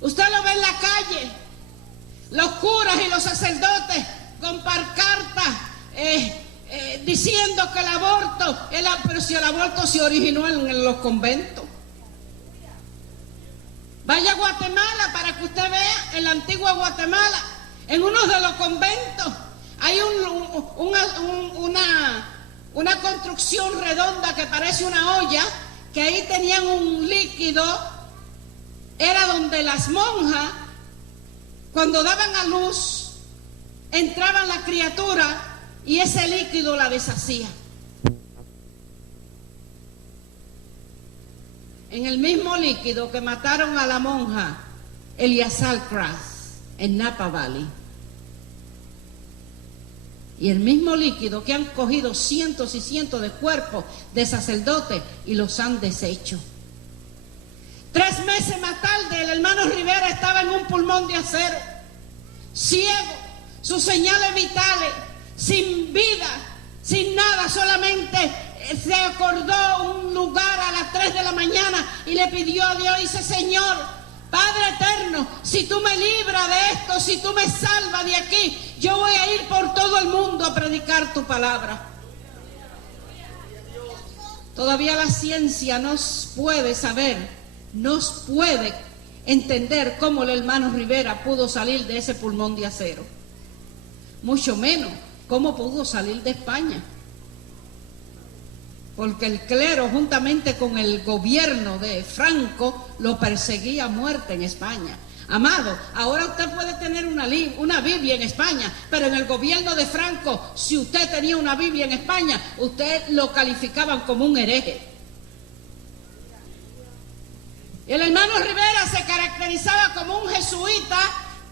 Usted lo ve en la calle, los curas y los sacerdotes con pancartas diciendo que el aborto, pero si el aborto se originó en los conventos. Vaya a Guatemala para que usted vea, en la antigua Guatemala, en uno de los conventos, hay una construcción redonda que parece una olla, que ahí tenían un líquido, era donde las monjas, cuando daban a luz, entraban la criatura y ese líquido la deshacía. En el mismo líquido que mataron a la monja Eliazar Kras en Napa Valley. Y el mismo líquido que han cogido cientos y cientos de cuerpos de sacerdotes y los han deshecho. 3 meses más tarde, el hermano Rivera estaba en un pulmón de acero, ciego, sus señales vitales, sin vida, sin nada, solamente se acordó un lugar a las 3 de la mañana y le pidió a Dios, dice, Señor, Padre eterno, si tú me libras de esto, si tú me salvas de aquí, yo voy a ir por todo el mundo a predicar tu palabra. Todavía la ciencia nos puede saber, nos puede entender cómo el hermano Rivera pudo salir de ese pulmón de acero. Mucho menos cómo pudo salir de España. Porque el clero, juntamente con el gobierno de Franco, lo perseguía a muerte en España. Amado, ahora usted puede tener una Biblia en España, pero en el gobierno de Franco, si usted tenía una Biblia en España, usted lo calificaban como un hereje. El hermano Rivera se caracterizaba como un jesuita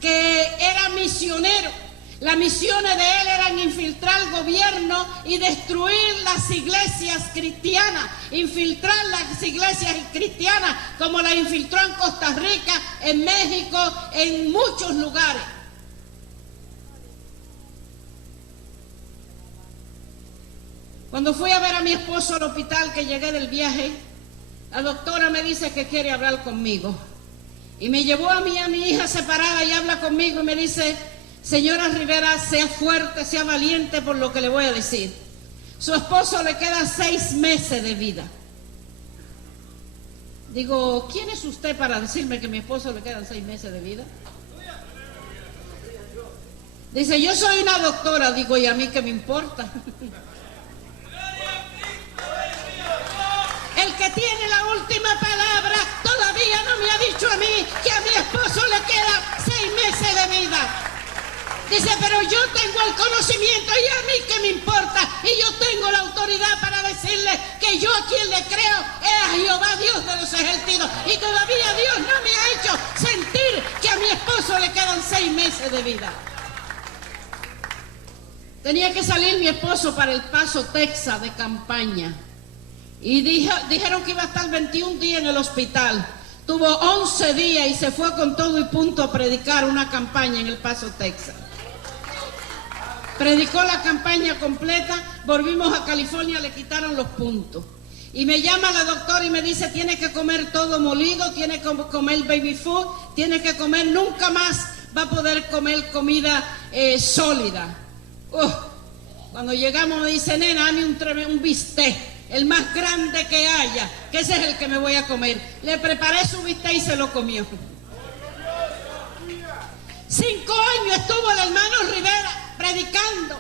que era misionero. Las misiones de él eran infiltrar el gobierno y destruir las iglesias cristianas, infiltrar las iglesias cristianas como las infiltró en Costa Rica, en México, en muchos lugares. Cuando fui a ver a mi esposo al hospital, que llegué del viaje, la doctora me dice que quiere hablar conmigo. Y me llevó a mi hija separada y habla conmigo y me dice: señora Rivera, sea fuerte, sea valiente por lo que le voy a decir. Su esposo le queda 6 meses de vida. Digo, ¿quién es usted para decirme que a mi esposo le quedan 6 meses de vida? Dice, yo soy una doctora. Digo, ¿y a mí qué me importa? El que tiene la última palabra todavía no me ha dicho a mí que a mi esposo le queda 6 meses de vida. Dice, pero yo tengo el conocimiento y a mí qué me importa. Y yo tengo la autoridad para decirle que yo a quien le creo es a Jehová Dios de los ejércitos. Y todavía Dios no me ha hecho sentir que a mi esposo le quedan 6 meses de vida. Tenía que salir mi esposo para El Paso, Texas, de campaña. Y dijeron que iba a estar 21 días en el hospital. Tuvo 11 días y se fue con todo y punto a predicar una campaña en El Paso, Texas. Predicó la campaña completa, volvimos a California, le quitaron los puntos. Y me llama la doctora y me dice, tiene que comer todo molido, tiene que comer baby food, tiene que comer, nunca más va a poder comer comida sólida. Cuando llegamos me dice, nena, dame un bistec, el más grande que haya, que ese es el que me voy a comer. Le preparé su bistec y se lo comió. 5 años estuvo el hermano Rivera predicando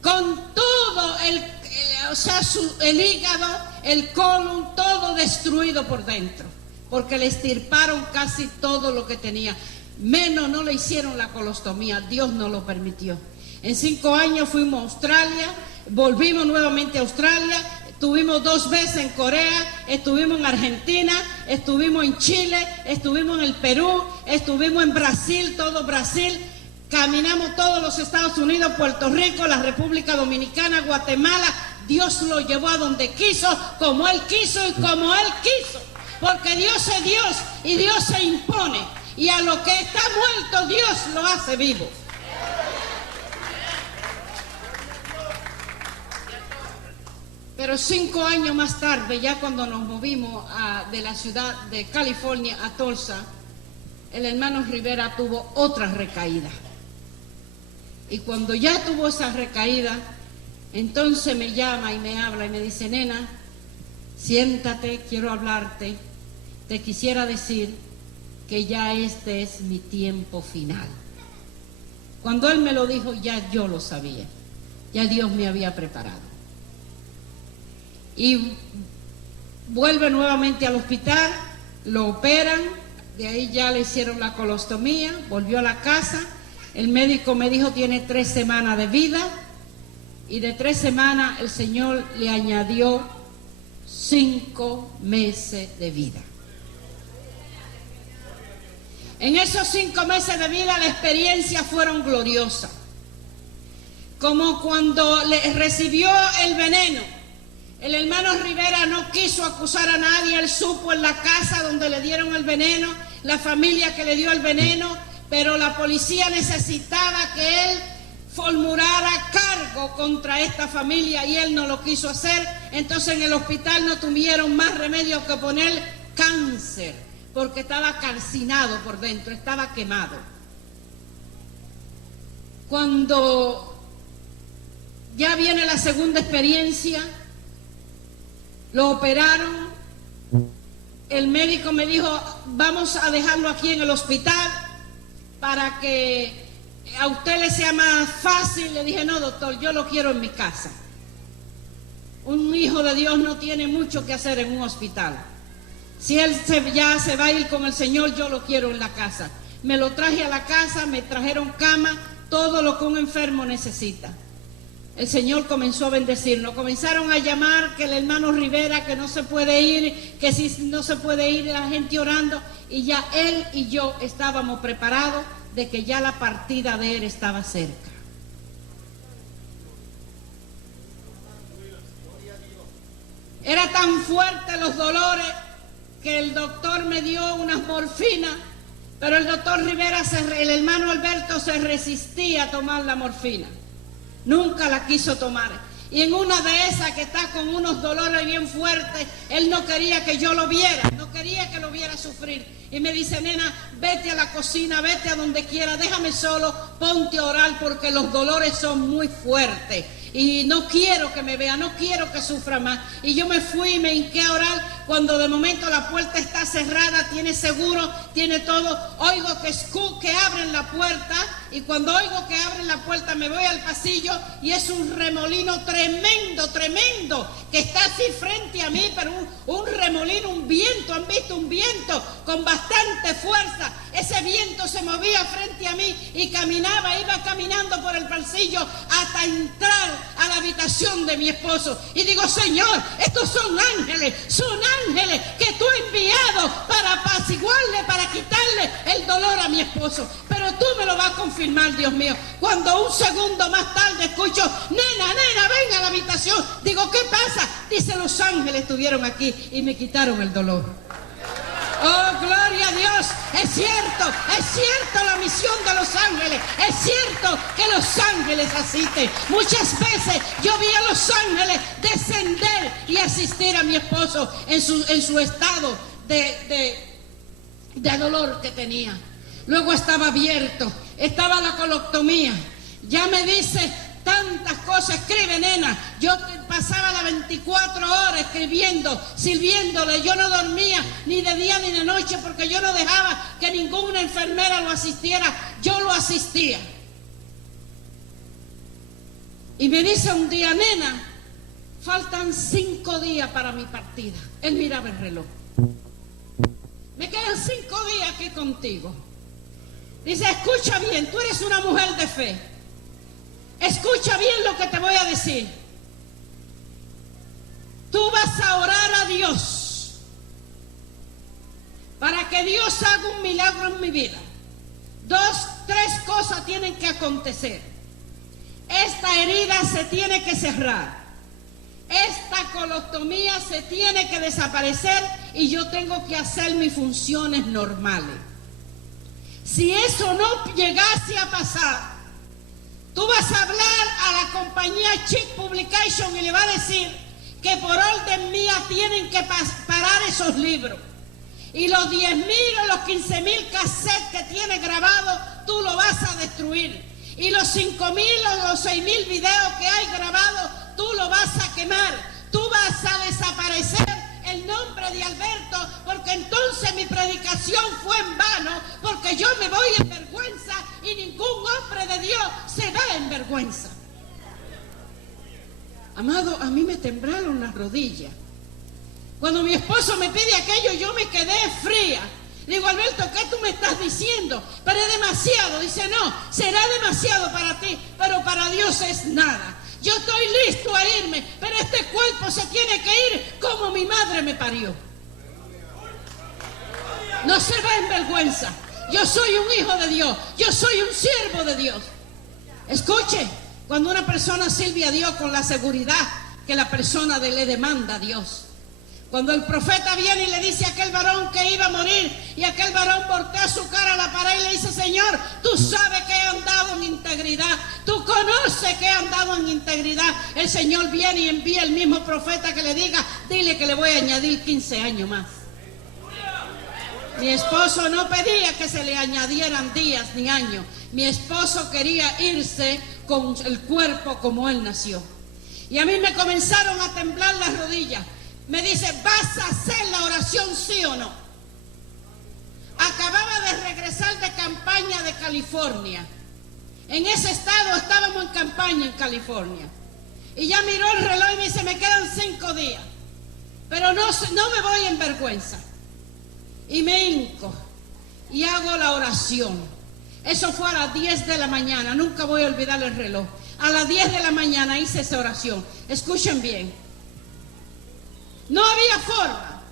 con todo el hígado, el colon, todo destruido por dentro, porque le extirparon casi todo lo que tenía, menos no le hicieron la colostomía, Dios no lo permitió. En 5 años fuimos a Australia, volvimos nuevamente a Australia, estuvimos 2 veces en Corea, estuvimos en Argentina, estuvimos en Chile, estuvimos en el Perú, estuvimos en Brasil, todo Brasil. Caminamos todos los Estados Unidos, Puerto Rico, la República Dominicana, Guatemala. Dios lo llevó a donde quiso, como Él quiso y como Él quiso. Porque Dios es Dios y Dios se impone. Y a lo que está muerto, Dios lo hace vivo. Pero 5 años más tarde, ya cuando nos movimos de la ciudad de California a Tulsa, el hermano Rivera tuvo otra recaída. Y cuando ya tuvo esa recaída, entonces me llama y me habla y me dice, nena, siéntate, quiero hablarte, te quisiera decir que ya este es mi tiempo final. Cuando él me lo dijo, ya yo lo sabía, ya Dios me había preparado. Y vuelve nuevamente al hospital, lo operan, de ahí ya le hicieron la colostomía, volvió a la casa. El médico me dijo, tiene 3 semanas de vida, y de 3 semanas el Señor le añadió 5 meses de vida. En esos 5 meses de vida la experiencia fueron gloriosas. Como cuando recibió el veneno, el hermano Rivera no quiso acusar a nadie, él supo en la casa donde le dieron el veneno, la familia que le dio el veneno, pero la policía necesitaba que él formulara cargo contra esta familia y él no lo quiso hacer. Entonces en el hospital no tuvieron más remedio que poner cáncer, porque estaba calcinado por dentro, estaba quemado. Cuando ya viene la segunda experiencia, lo operaron, el médico me dijo, vamos a dejarlo aquí en el hospital para que a usted le sea más fácil. Le dije, no, doctor, yo lo quiero en mi casa. Un hijo de Dios no tiene mucho que hacer en un hospital. Si él ya se va a ir con el Señor, yo lo quiero en la casa. Me lo traje a la casa, me trajeron cama, todo lo que un enfermo necesita. El Señor comenzó a bendecirnos. Comenzaron a llamar que el hermano Rivera, que no se puede ir, que si no se puede ir, la gente orando. Y ya él y yo estábamos preparados de que ya la partida de él estaba cerca. Era tan fuerte los dolores que el doctor me dio unas morfinas, pero el doctor Rivera, el hermano Alberto, se resistía a tomar la morfina. Nunca la quiso tomar. Y en una de esas que está con unos dolores bien fuertes, él no quería que yo lo viera, no quería que lo viera sufrir. Y me dice, nena, vete a la cocina, vete a donde quiera, déjame solo, ponte a orar porque los dolores son muy fuertes. Y no quiero que me vea, no quiero que sufra más. Y yo me fui y me hinqué a orar. Cuando de momento la puerta está cerrada, tiene seguro, tiene todo, oigo que abren la puerta. Y cuando oigo que abren la puerta me voy al pasillo y es un remolino tremendo, tremendo, que está así frente a mí, pero un remolino, un viento, ¿han visto? Un viento con bastante fuerza. Ese viento se movía frente a mí y caminaba, iba caminando por el pasillo hasta entrar a la habitación de mi esposo. Y digo, Señor, estos son ángeles que tú has enviado para apaciguarle, para quitarle el dolor a mi esposo. Pero tú me lo vas a confirmar, Dios mío. Cuando un segundo más tarde escucho, nena, ven a la habitación. Digo, ¿qué pasa? Dice, los ángeles estuvieron aquí y me quitaron el dolor. Oh, gloria a Dios. Es cierto la misión de los ángeles. Es cierto que los ángeles asisten. Muchas veces yo vi a los ángeles descender y asistir a mi esposo en su estado de dolor que tenía. Luego estaba abierto, estaba la colostomía. Ya me dice tantas cosas, escribe, nena. Yo pasaba las 24 horas escribiendo, sirviéndole. Yo no dormía ni de día ni de noche porque yo no dejaba que ninguna enfermera lo asistiera. Yo lo asistía. Y me dice un día, nena, faltan 5 días para mi partida. Él miraba el reloj. Me quedan 5 días aquí contigo. Dice, escucha bien, tú eres una mujer de fe. Escucha bien lo que te voy a decir. Tú vas a orar a Dios para que Dios haga un milagro en mi vida. 2, 3 cosas tienen que acontecer. Esta herida se tiene que cerrar. Esta colostomía se tiene que desaparecer y yo tengo que hacer mis funciones normales. Si eso no llegase a pasar, tú vas a hablar a la compañía Chick Publication y le vas a decir que por orden mía tienen que parar esos libros. Y los 10,000 o los 15,000 cassettes que tiene grabados, tú lo vas a destruir. Y los 5,000 o los 6,000 videos que hay grabados, tú lo vas a quemar. Tú vas a desaparecer el nombre de Alberto, porque entonces mi predicación fue en vano, porque yo me voy en vergüenza y ningún hombre de Dios se va en vergüenza. Amado, a mí me temblaron las rodillas. Cuando mi esposo me pide aquello, yo me quedé fría. Le digo, Alberto, ¿qué tú me estás diciendo? Pero es demasiado. Dice, no, será demasiado para ti, pero para Dios es nada. Yo estoy listo a irme, pero este cuerpo se tiene que ir como mi madre me parió. No se va en vergüenza. Yo soy un hijo de Dios. Yo soy un siervo de Dios. Escuche, cuando una persona sirve a Dios con la seguridad que la persona le demanda a Dios. Cuando el profeta viene y le dice a aquel varón que iba a morir, y aquel varón voltea su cara a la pared y le dice, Señor, tú sabes que he andado en integridad, tú conoces que he andado en integridad. El Señor viene y envía el mismo profeta que le diga, dile que le voy a añadir 15 años más. Mi esposo no pedía que se le añadieran días ni años. Mi esposo quería irse con el cuerpo como él nació. Y a mí me comenzaron a temblar las rodillas. Me dice, ¿vas a hacer la oración sí o no? Acababa de regresar de campaña de California. En ese estado estábamos en campaña en California. Y ya miró el reloj y me dice, me quedan 5 días. Pero no me voy en vergüenza. Y me hinco y hago la oración. Eso fue a las 10 de la mañana, nunca voy a olvidar el reloj. A las 10 de la mañana hice esa oración. Escuchen bien. No había forma.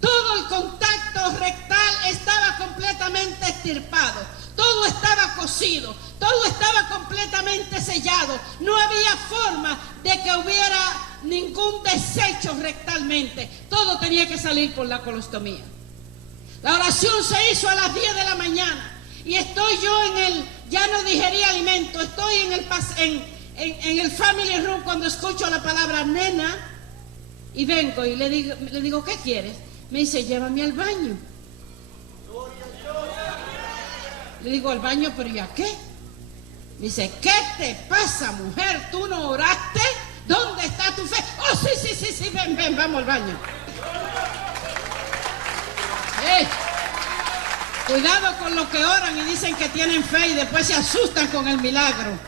Todo el contacto rectal estaba completamente extirpado. Todo estaba cosido. Todo estaba completamente sellado. No había forma de que hubiera ningún desecho rectalmente. Todo tenía que salir por la colostomía. La oración se hizo a las 10 de la mañana. Y estoy yo ya no digerí alimento, estoy en el family room cuando escucho la palabra nena y vengo y le digo, ¿qué quieres? Me dice, llévame al baño. Le digo, ¿al baño? ¿Pero y a qué? Me dice, ¿qué te pasa, mujer? ¿Tú no oraste? ¿Dónde está tu fe? Oh, sí, ven, vamos al baño. Cuidado con los que oran y dicen que tienen fe y después se asustan con el milagro.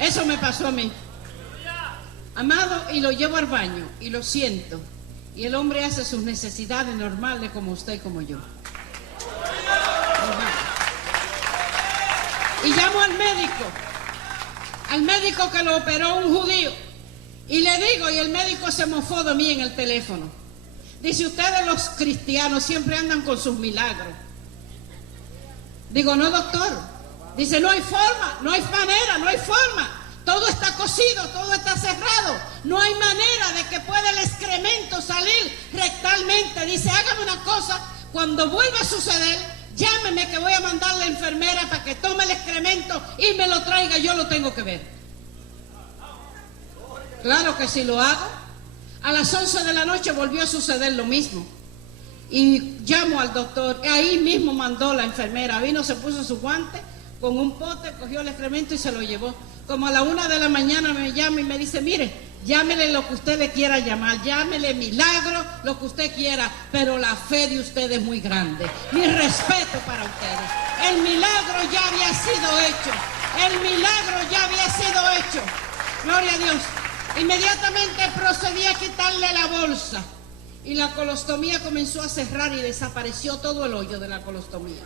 Eso me pasó a mí. Amado, y lo llevo al baño y lo siento. Y el hombre hace sus necesidades normales como usted y como yo. Y llamo al médico que lo operó, un judío. Y le digo, y el médico se mofó de mí en el teléfono. Dice, ustedes los cristianos siempre andan con sus milagros. Digo, no, doctor. Dice, no hay forma, no hay manera, no hay forma. Todo está cosido, todo está cerrado. No hay manera de que pueda el excremento salir rectalmente. Dice, hágame una cosa, cuando vuelva a suceder, llámeme que voy a mandar a la enfermera para que tome el excremento y me lo traiga, yo lo tengo que ver. Claro que sí lo hago. A las 11 de la noche volvió a suceder lo mismo. Y llamo al doctor, ahí mismo mandó la enfermera, vino, se puso su guante con un pote, cogió el excremento y se lo llevó. Como a la 1 de la mañana me llama y me dice, mire, llámele lo que usted le quiera llamar, llámele milagro, lo que usted quiera, pero la fe de usted es muy grande. Mi respeto para ustedes. El milagro ya había sido hecho, el milagro ya había sido hecho. Gloria a Dios. Inmediatamente procedí a quitarle la bolsa. Y la colostomía comenzó a cerrar y desapareció todo el hoyo de la colostomía.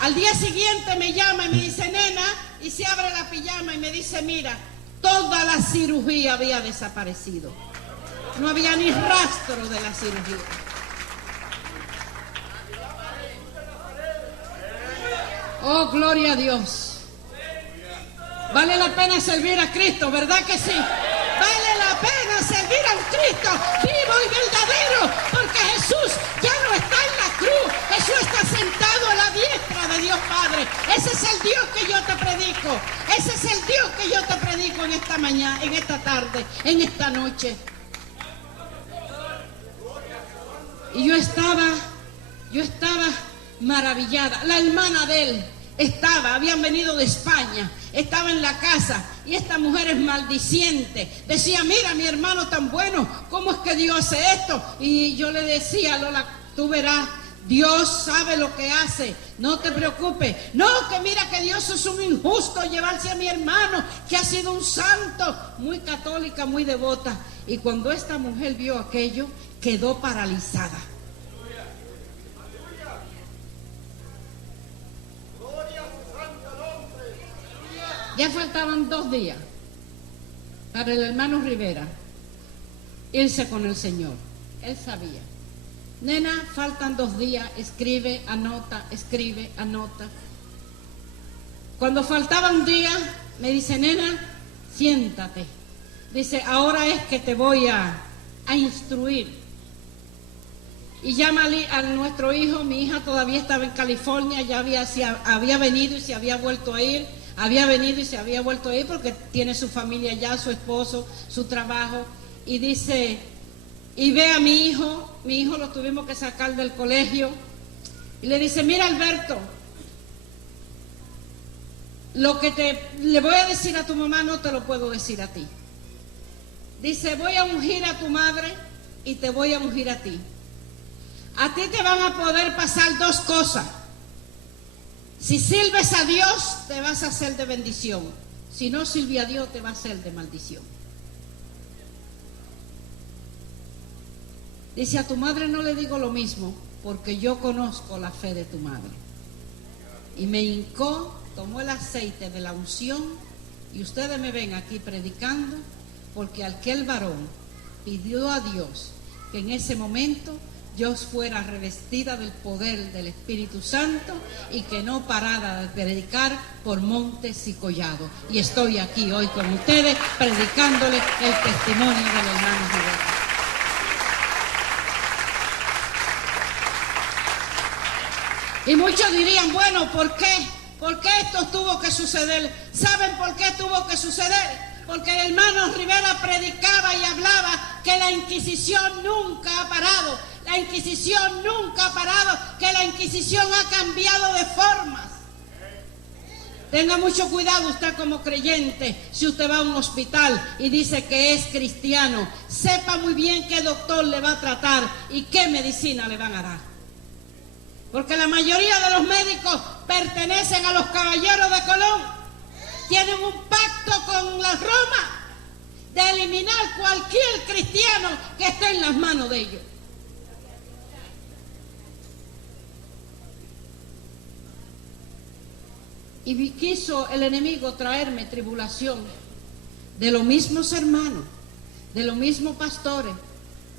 Al día siguiente me llama y me dice, nena, y se abre la pijama y me dice, mira, toda la cirugía había desaparecido. No había ni rastro de la cirugía. Oh, gloria a Dios. Vale la pena servir a Cristo, ¿verdad que sí? Vale la pena servir a un Cristo vivo y verdadero, porque Jesús ya no está en la cruz, Jesús está sentado a la diestra de Dios Padre. Ese es el Dios que yo te predico, ese es el Dios que yo te predico en esta mañana, en esta tarde, en esta noche. Y yo estaba maravillada. La hermana de él habían venido de España, estaba en la casa y esta mujer es maldiciente. Decía, mira, mi hermano tan bueno, ¿cómo es que Dios hace esto? Y yo le decía, Lola, tú verás, Dios sabe lo que hace, no te preocupes. No, que mira que Dios es un injusto llevarse a mi hermano, que ha sido un santo, muy católica, muy devota. Y cuando esta mujer vio aquello, quedó paralizada. Ya faltaban 2 días para el hermano Rivera irse con el Señor. Él sabía. Nena, faltan 2 días, escribe, anota. Cuando faltaba un día, me dice, nena, siéntate. Dice, ahora es que te voy a instruir. Y llama a nuestro hijo, mi hija todavía estaba en California, ya había venido y se había vuelto a ir. Había venido y se había vuelto a ir porque tiene su familia allá, su esposo, su trabajo. Y dice, y ve a mi hijo lo tuvimos que sacar del colegio Y le dice, mira Alberto, lo que le voy a decir a tu mamá no te lo puedo decir a ti. Dice, voy a ungir a tu madre y te voy a ungir a ti. A ti te van a poder pasar dos cosas. Si sirves a Dios, te vas a hacer de bendición. Si no sirve a Dios, te va a hacer de maldición. Dice, a tu madre no le digo lo mismo, porque yo conozco la fe de tu madre. Y me hincó, tomó el aceite de la unción, y ustedes me ven aquí predicando, porque aquel varón pidió a Dios que en ese momento yo fuera revestida del poder del Espíritu Santo y que no parara de predicar por montes y collados. Y estoy aquí hoy con ustedes predicándole el testimonio del hermano Rivera. Y muchos dirían, bueno, ¿por qué? ¿Por qué esto tuvo que suceder? ¿Saben por qué tuvo que suceder? Porque el hermano Rivera predicaba y hablaba que la Inquisición nunca ha parado. La Inquisición nunca ha parado, que la Inquisición ha cambiado de formas. Tenga mucho cuidado usted como creyente, si usted va a un hospital y dice que es cristiano, sepa muy bien qué doctor le va a tratar y qué medicina le van a dar. Porque la mayoría de los médicos pertenecen a los caballeros de Colón. Tienen un pacto con la Roma de eliminar cualquier cristiano que esté en las manos de ellos. Y quiso el enemigo traerme tribulación de los mismos hermanos, de los mismos pastores.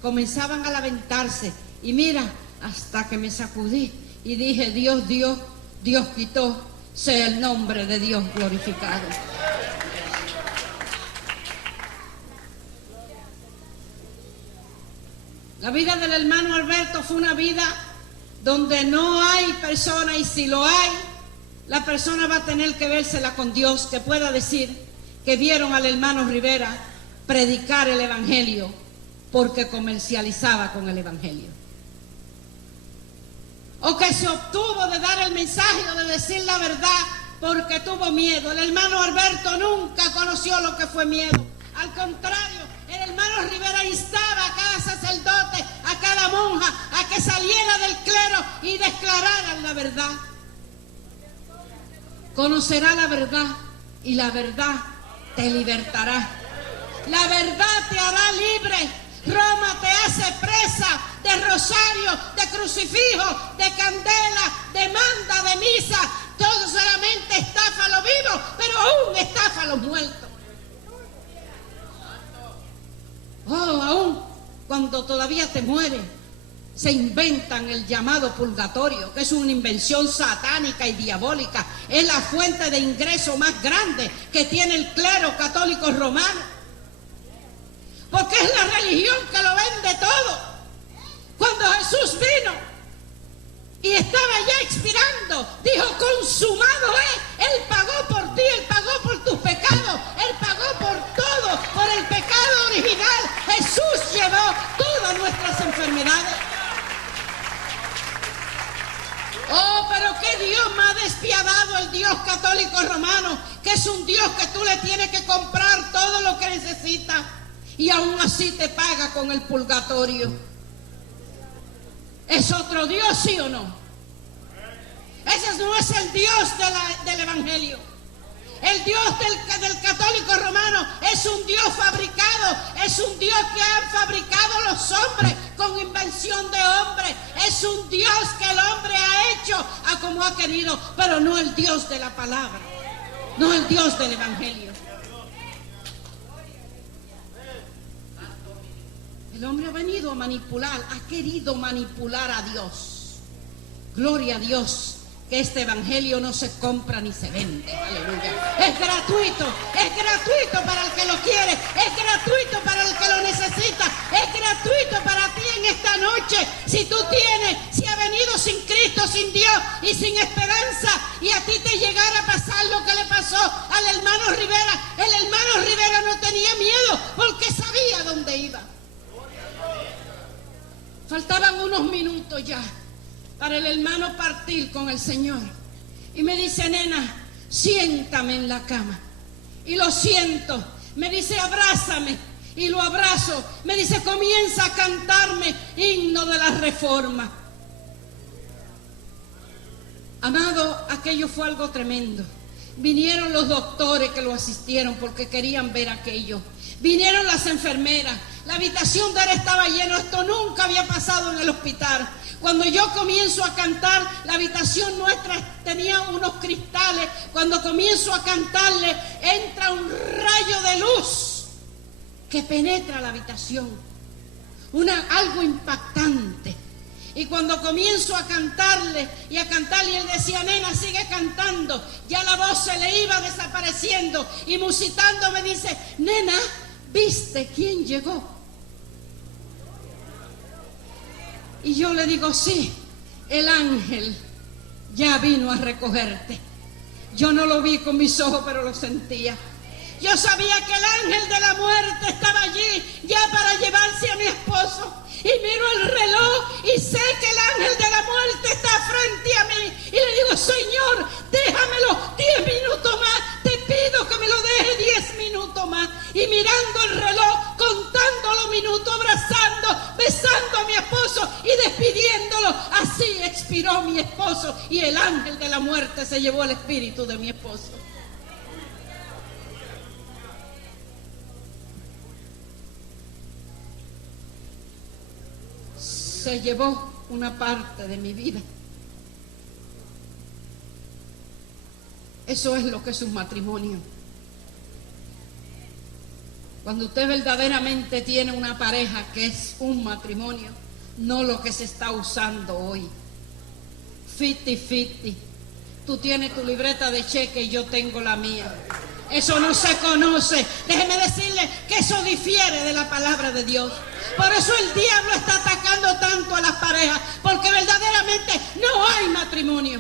Comenzaban a lamentarse. Y mira, hasta que me sacudí y dije, Dios dio, Dios quitó, sea el nombre de Dios glorificado. La vida del hermano Alberto fue una vida donde no hay persona, y si lo hay, la persona va a tener que vérsela con Dios, que pueda decir que vieron al hermano Rivera predicar el evangelio porque comercializaba con el evangelio. O que se obtuvo de dar el mensaje o de decir la verdad porque tuvo miedo. El hermano Alberto nunca conoció lo que fue miedo. Al contrario, el hermano Rivera instaba a cada sacerdote, a cada monja, a que saliera del clero y declararan la verdad. Conocerá la verdad y la verdad te libertará. La verdad te hará libre. Roma te hace presa de rosario, de crucifijo, de candela, de manda, de misa. Todo solamente estafa a los vivos, pero aún estafa a los muertos. Oh, aún cuando todavía te mueres, se inventan el llamado purgatorio, que es una invención satánica y diabólica. Es la fuente de ingreso más grande que tiene el clero católico romano. Porque es la religión que lo vende todo. Cuando Jesús vino y estaba ya expirando, dijo, consumado es. Él pagó por ti, Él pagó por tus pecados, Él pagó por todo, por el pecado original. Jesús llevó todas nuestras enfermedades. Oh, pero qué Dios más despiadado el Dios católico romano, que es un Dios que tú le tienes que comprar todo lo que necesitas. Y aún así te paga con el purgatorio. ¿Es otro Dios, sí o no? Ese no es el Dios del Evangelio. El Dios del católico romano es un Dios fabricado. Es un Dios que han fabricado los hombres con invención de hombres. Es un Dios que el hombre ha hecho a como ha querido, pero no el Dios de la palabra, no el Dios del Evangelio. El hombre ha venido a manipular, ha querido manipular a Dios. Gloria a Dios, que este evangelio no se compra ni se vende. Aleluya. Es gratuito para el que lo quiere, es gratuito para el que lo necesita, es gratuito para ti en esta noche. Si tú si has venido sin Cristo, sin Dios y sin esperanza, y a ti te llegara a pasar lo que le pasó al hermano Rivera, el hermano Rivera no tenía miedo porque sabía dónde iba. Faltaban unos minutos ya para el hermano partir con el Señor. Y me dice, nena, siéntame en la cama. Y lo siento. Me dice, abrázame. Y lo abrazo. Me dice, comienza a cantarme himno de la Reforma. Amado, aquello fue algo tremendo. Vinieron los doctores que lo asistieron porque querían ver aquello. Vinieron las enfermeras. La habitación de él estaba llena. Esto nunca había pasado en el hospital. Cuando yo comienzo a cantar, la habitación nuestra tenía unos cristales. Cuando comienzo a cantarle, entra un rayo de luz que penetra la habitación. Algo impactante. Y cuando comienzo a cantarle, y él decía, nena, sigue cantando. Ya la voz se le iba desapareciendo. Y musitando me dice, nena, ¿viste quién llegó? Y yo le digo, sí, el ángel ya vino a recogerte. Yo no lo vi con mis ojos, pero lo sentía. Yo sabía que el ángel de la muerte estaba allí ya para llevarse a mi esposo. Y miro el reloj y sé que el ángel de la muerte está frente a mí. Y le digo, Señor, déjamelo 10 minutos más. Te pido que me lo deje 10 minutos más. Y mirando el reloj, contando los minutos, abrazando, besando a mi esposo y despidiéndolo. Así expiró mi esposo y el ángel de la muerte se llevó el espíritu de mi esposo. Se llevó una parte de mi vida. Eso es lo que es un matrimonio. Cuando usted verdaderamente tiene una pareja que es un matrimonio, no lo que se está usando hoy. 50-50. Tú tienes tu libreta de cheque y yo tengo la mía. Eso no se conoce. Déjeme decirle que eso difiere de la palabra de Dios. Por eso el diablo está atacando tanto a las parejas, porque verdaderamente no hay matrimonio.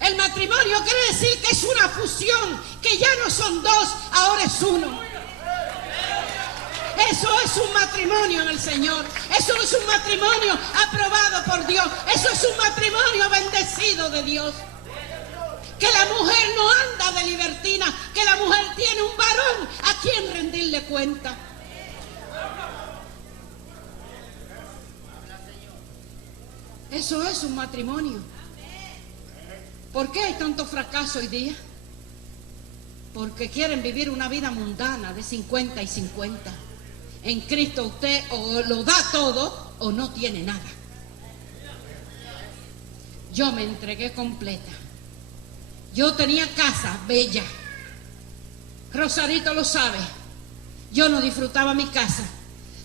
El matrimonio quiere decir que es una fusión, que ya no son dos, ahora es uno. Eso es un matrimonio en el Señor. Eso es un matrimonio aprobado por Dios. Eso es un matrimonio bendecido de Dios. Que la mujer no anda de libertina, que la mujer tiene un varón a quien rendirle cuenta. Eso es un matrimonio. ¿Por qué hay tanto fracaso hoy día? Porque quieren vivir una vida mundana de 50 y 50. En Cristo usted o lo da todo o no tiene nada. Yo me entregué completa. Yo tenía casa bella. Rosarito lo sabe. Yo no disfrutaba mi casa.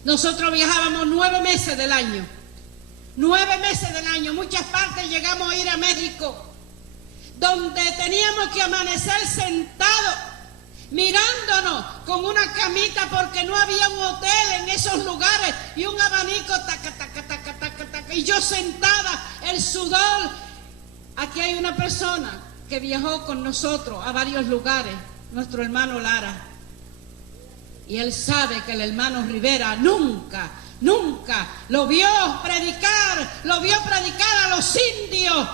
Nosotros viajábamos 9 meses del año. 9 meses del año. Muchas partes llegamos a ir a México, donde teníamos que amanecer sentados, mirándonos con una camita, porque no había un hotel en esos lugares, y un abanico, taca, taca, taca, taca, taca, y yo sentada, el sudor. Aquí hay una persona que viajó con nosotros a varios lugares, nuestro hermano Lara, y él sabe que el hermano Rivera nunca lo vio predicar a los indios,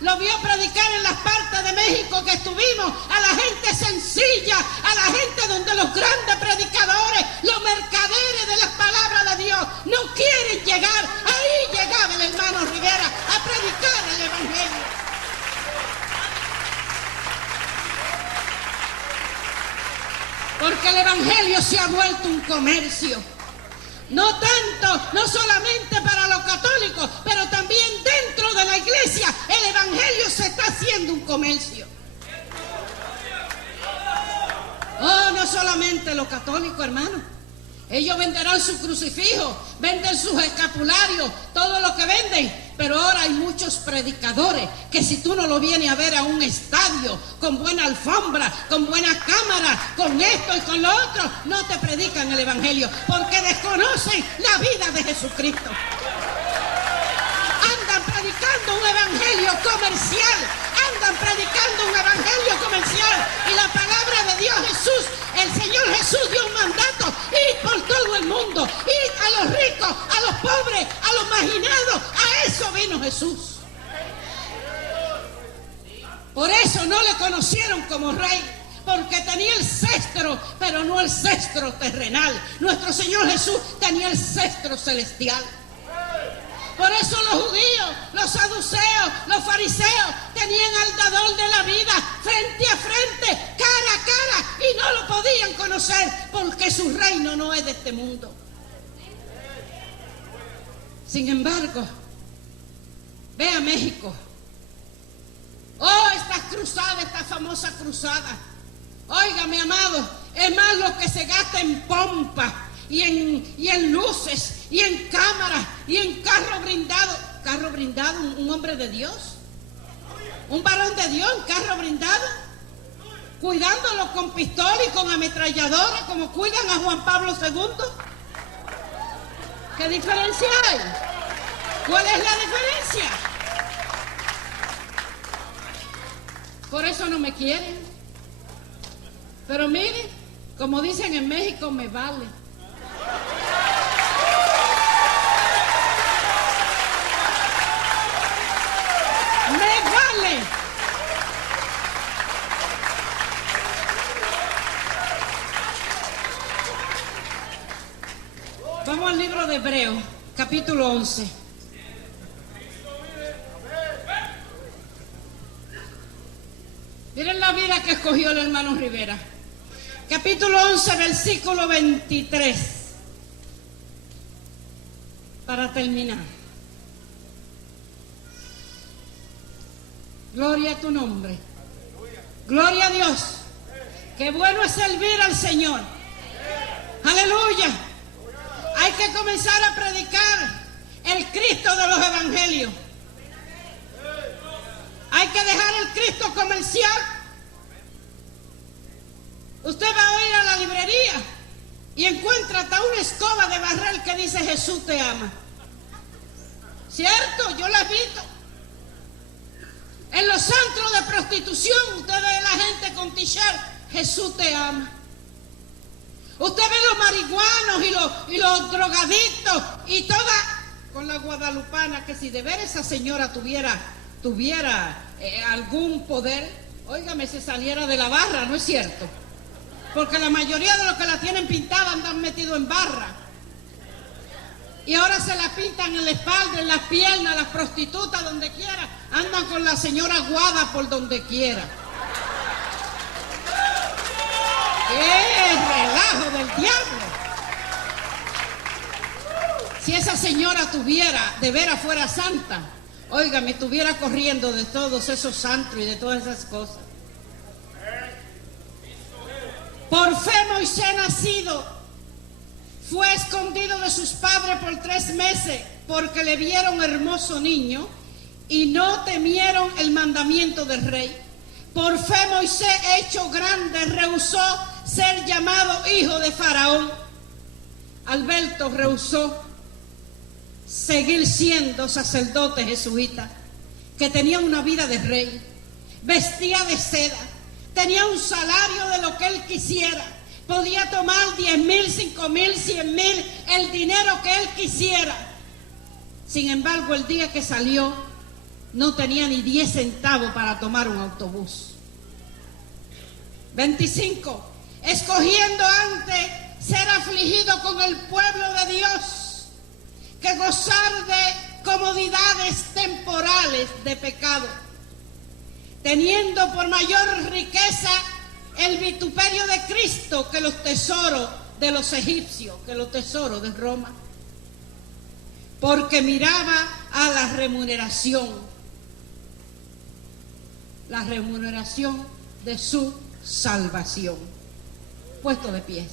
lo vio predicar en las partes de México que estuvimos, a la gente sencilla, a la gente donde los grandes predicadores, los mercaderes de las palabras de Dios no quieren llegar. Ahí llegaba el hermano Rivera a predicar el evangelio. Porque el evangelio se ha vuelto un comercio. No solamente para los católicos, pero también dentro de la iglesia el evangelio se está haciendo un comercio. Oh, no solamente los católicos, hermano. Ellos venderán su crucifijo, venden sus escapularios, todo lo que venden. Pero ahora hay muchos predicadores que si tú no lo vienes a ver a un estadio, con buena alfombra, con buena cámara, con esto y con lo otro, no te predican el evangelio, porque desconocen la vida de Jesucristo. Andan predicando un evangelio comercial, y la palabra de Dios Jesús, el Señor Jesús dio un mandato: ir por todo el mundo, ir a los ricos, a los pobres, a los marginados, a esos eso vino Jesús. Por eso no le conocieron como rey, porque tenía el cetro, pero no el cetro terrenal. Nuestro Señor Jesús tenía el cetro celestial. Por eso los judíos, los saduceos, los fariseos tenían al dador de la vida frente a frente, cara a cara, y no lo podían conocer porque su reino no es de este mundo. Sin embargo, ve a México. Oh, esta cruzada, esta famosa cruzada. Oiga, mi amado, es más lo que se gasta en pompa y en luces y en cámaras y en carro brindado. ¿Carro brindado? ¿Un hombre de Dios? ¿Un varón de Dios en carro brindado? Cuidándolo con pistola y con ametralladora como cuidan a Juan Pablo II. ¿Qué diferencia hay? ¿Cuál es la diferencia? Por eso no me quieren. Pero miren, como dicen en México, me vale. Me vale. Vamos al libro de Hebreos, capítulo 11. Miren la vida que escogió el hermano Rivera. Capítulo 11, versículo 23. Para terminar. Gloria a tu nombre. Gloria a Dios. Qué bueno es servir al Señor. Aleluya. Hay que comenzar a predicar el Cristo de los evangelios. Hay que dejar el Cristo comercial. Usted va a ir a la librería y encuentra hasta una escoba de barrer que dice Jesús te ama. ¿Cierto? Yo la he visto. En los centros de prostitución usted ve a la gente con t-shirt Jesús te ama. Usted ve los marihuanos y los drogadictos y toda con la guadalupana, que si de ver esa señora tuviera algún poder, óigame, se saliera de la barra, ¿no es cierto? Porque la mayoría de los que la tienen pintada andan metidos en barra. Y ahora se la pintan en la espalda, en las piernas, las prostitutas, donde quiera. Andan con la señora Guada por donde quiera. ¡Qué relajo del diablo! Si esa señora tuviera, de veras fuera santa, óigame, estuviera corriendo de todos esos santos y de todas esas cosas. Por fe Moisés nacido fue escondido de sus padres por 3 meses porque le vieron hermoso niño y no temieron el mandamiento del rey. Por fe Moisés, hecho grande, rehusó ser llamado hijo de Faraón. Alberto rehusó seguir siendo sacerdote jesuita, que tenía una vida de rey, vestía de seda, tenía un salario de lo que él quisiera, podía tomar 10,000, 5,000, 100,000, el dinero que él quisiera. Sin embargo, el día que salió, no tenía ni 10 centavos para tomar un autobús. 25. Escogiendo antes ser afligido con el pueblo de Dios que gozar de comodidades temporales de pecado, teniendo por mayor riqueza el vituperio de Cristo que los tesoros de los egipcios, que los tesoros de Roma, porque miraba a la remuneración de su salvación. Puesto de pies.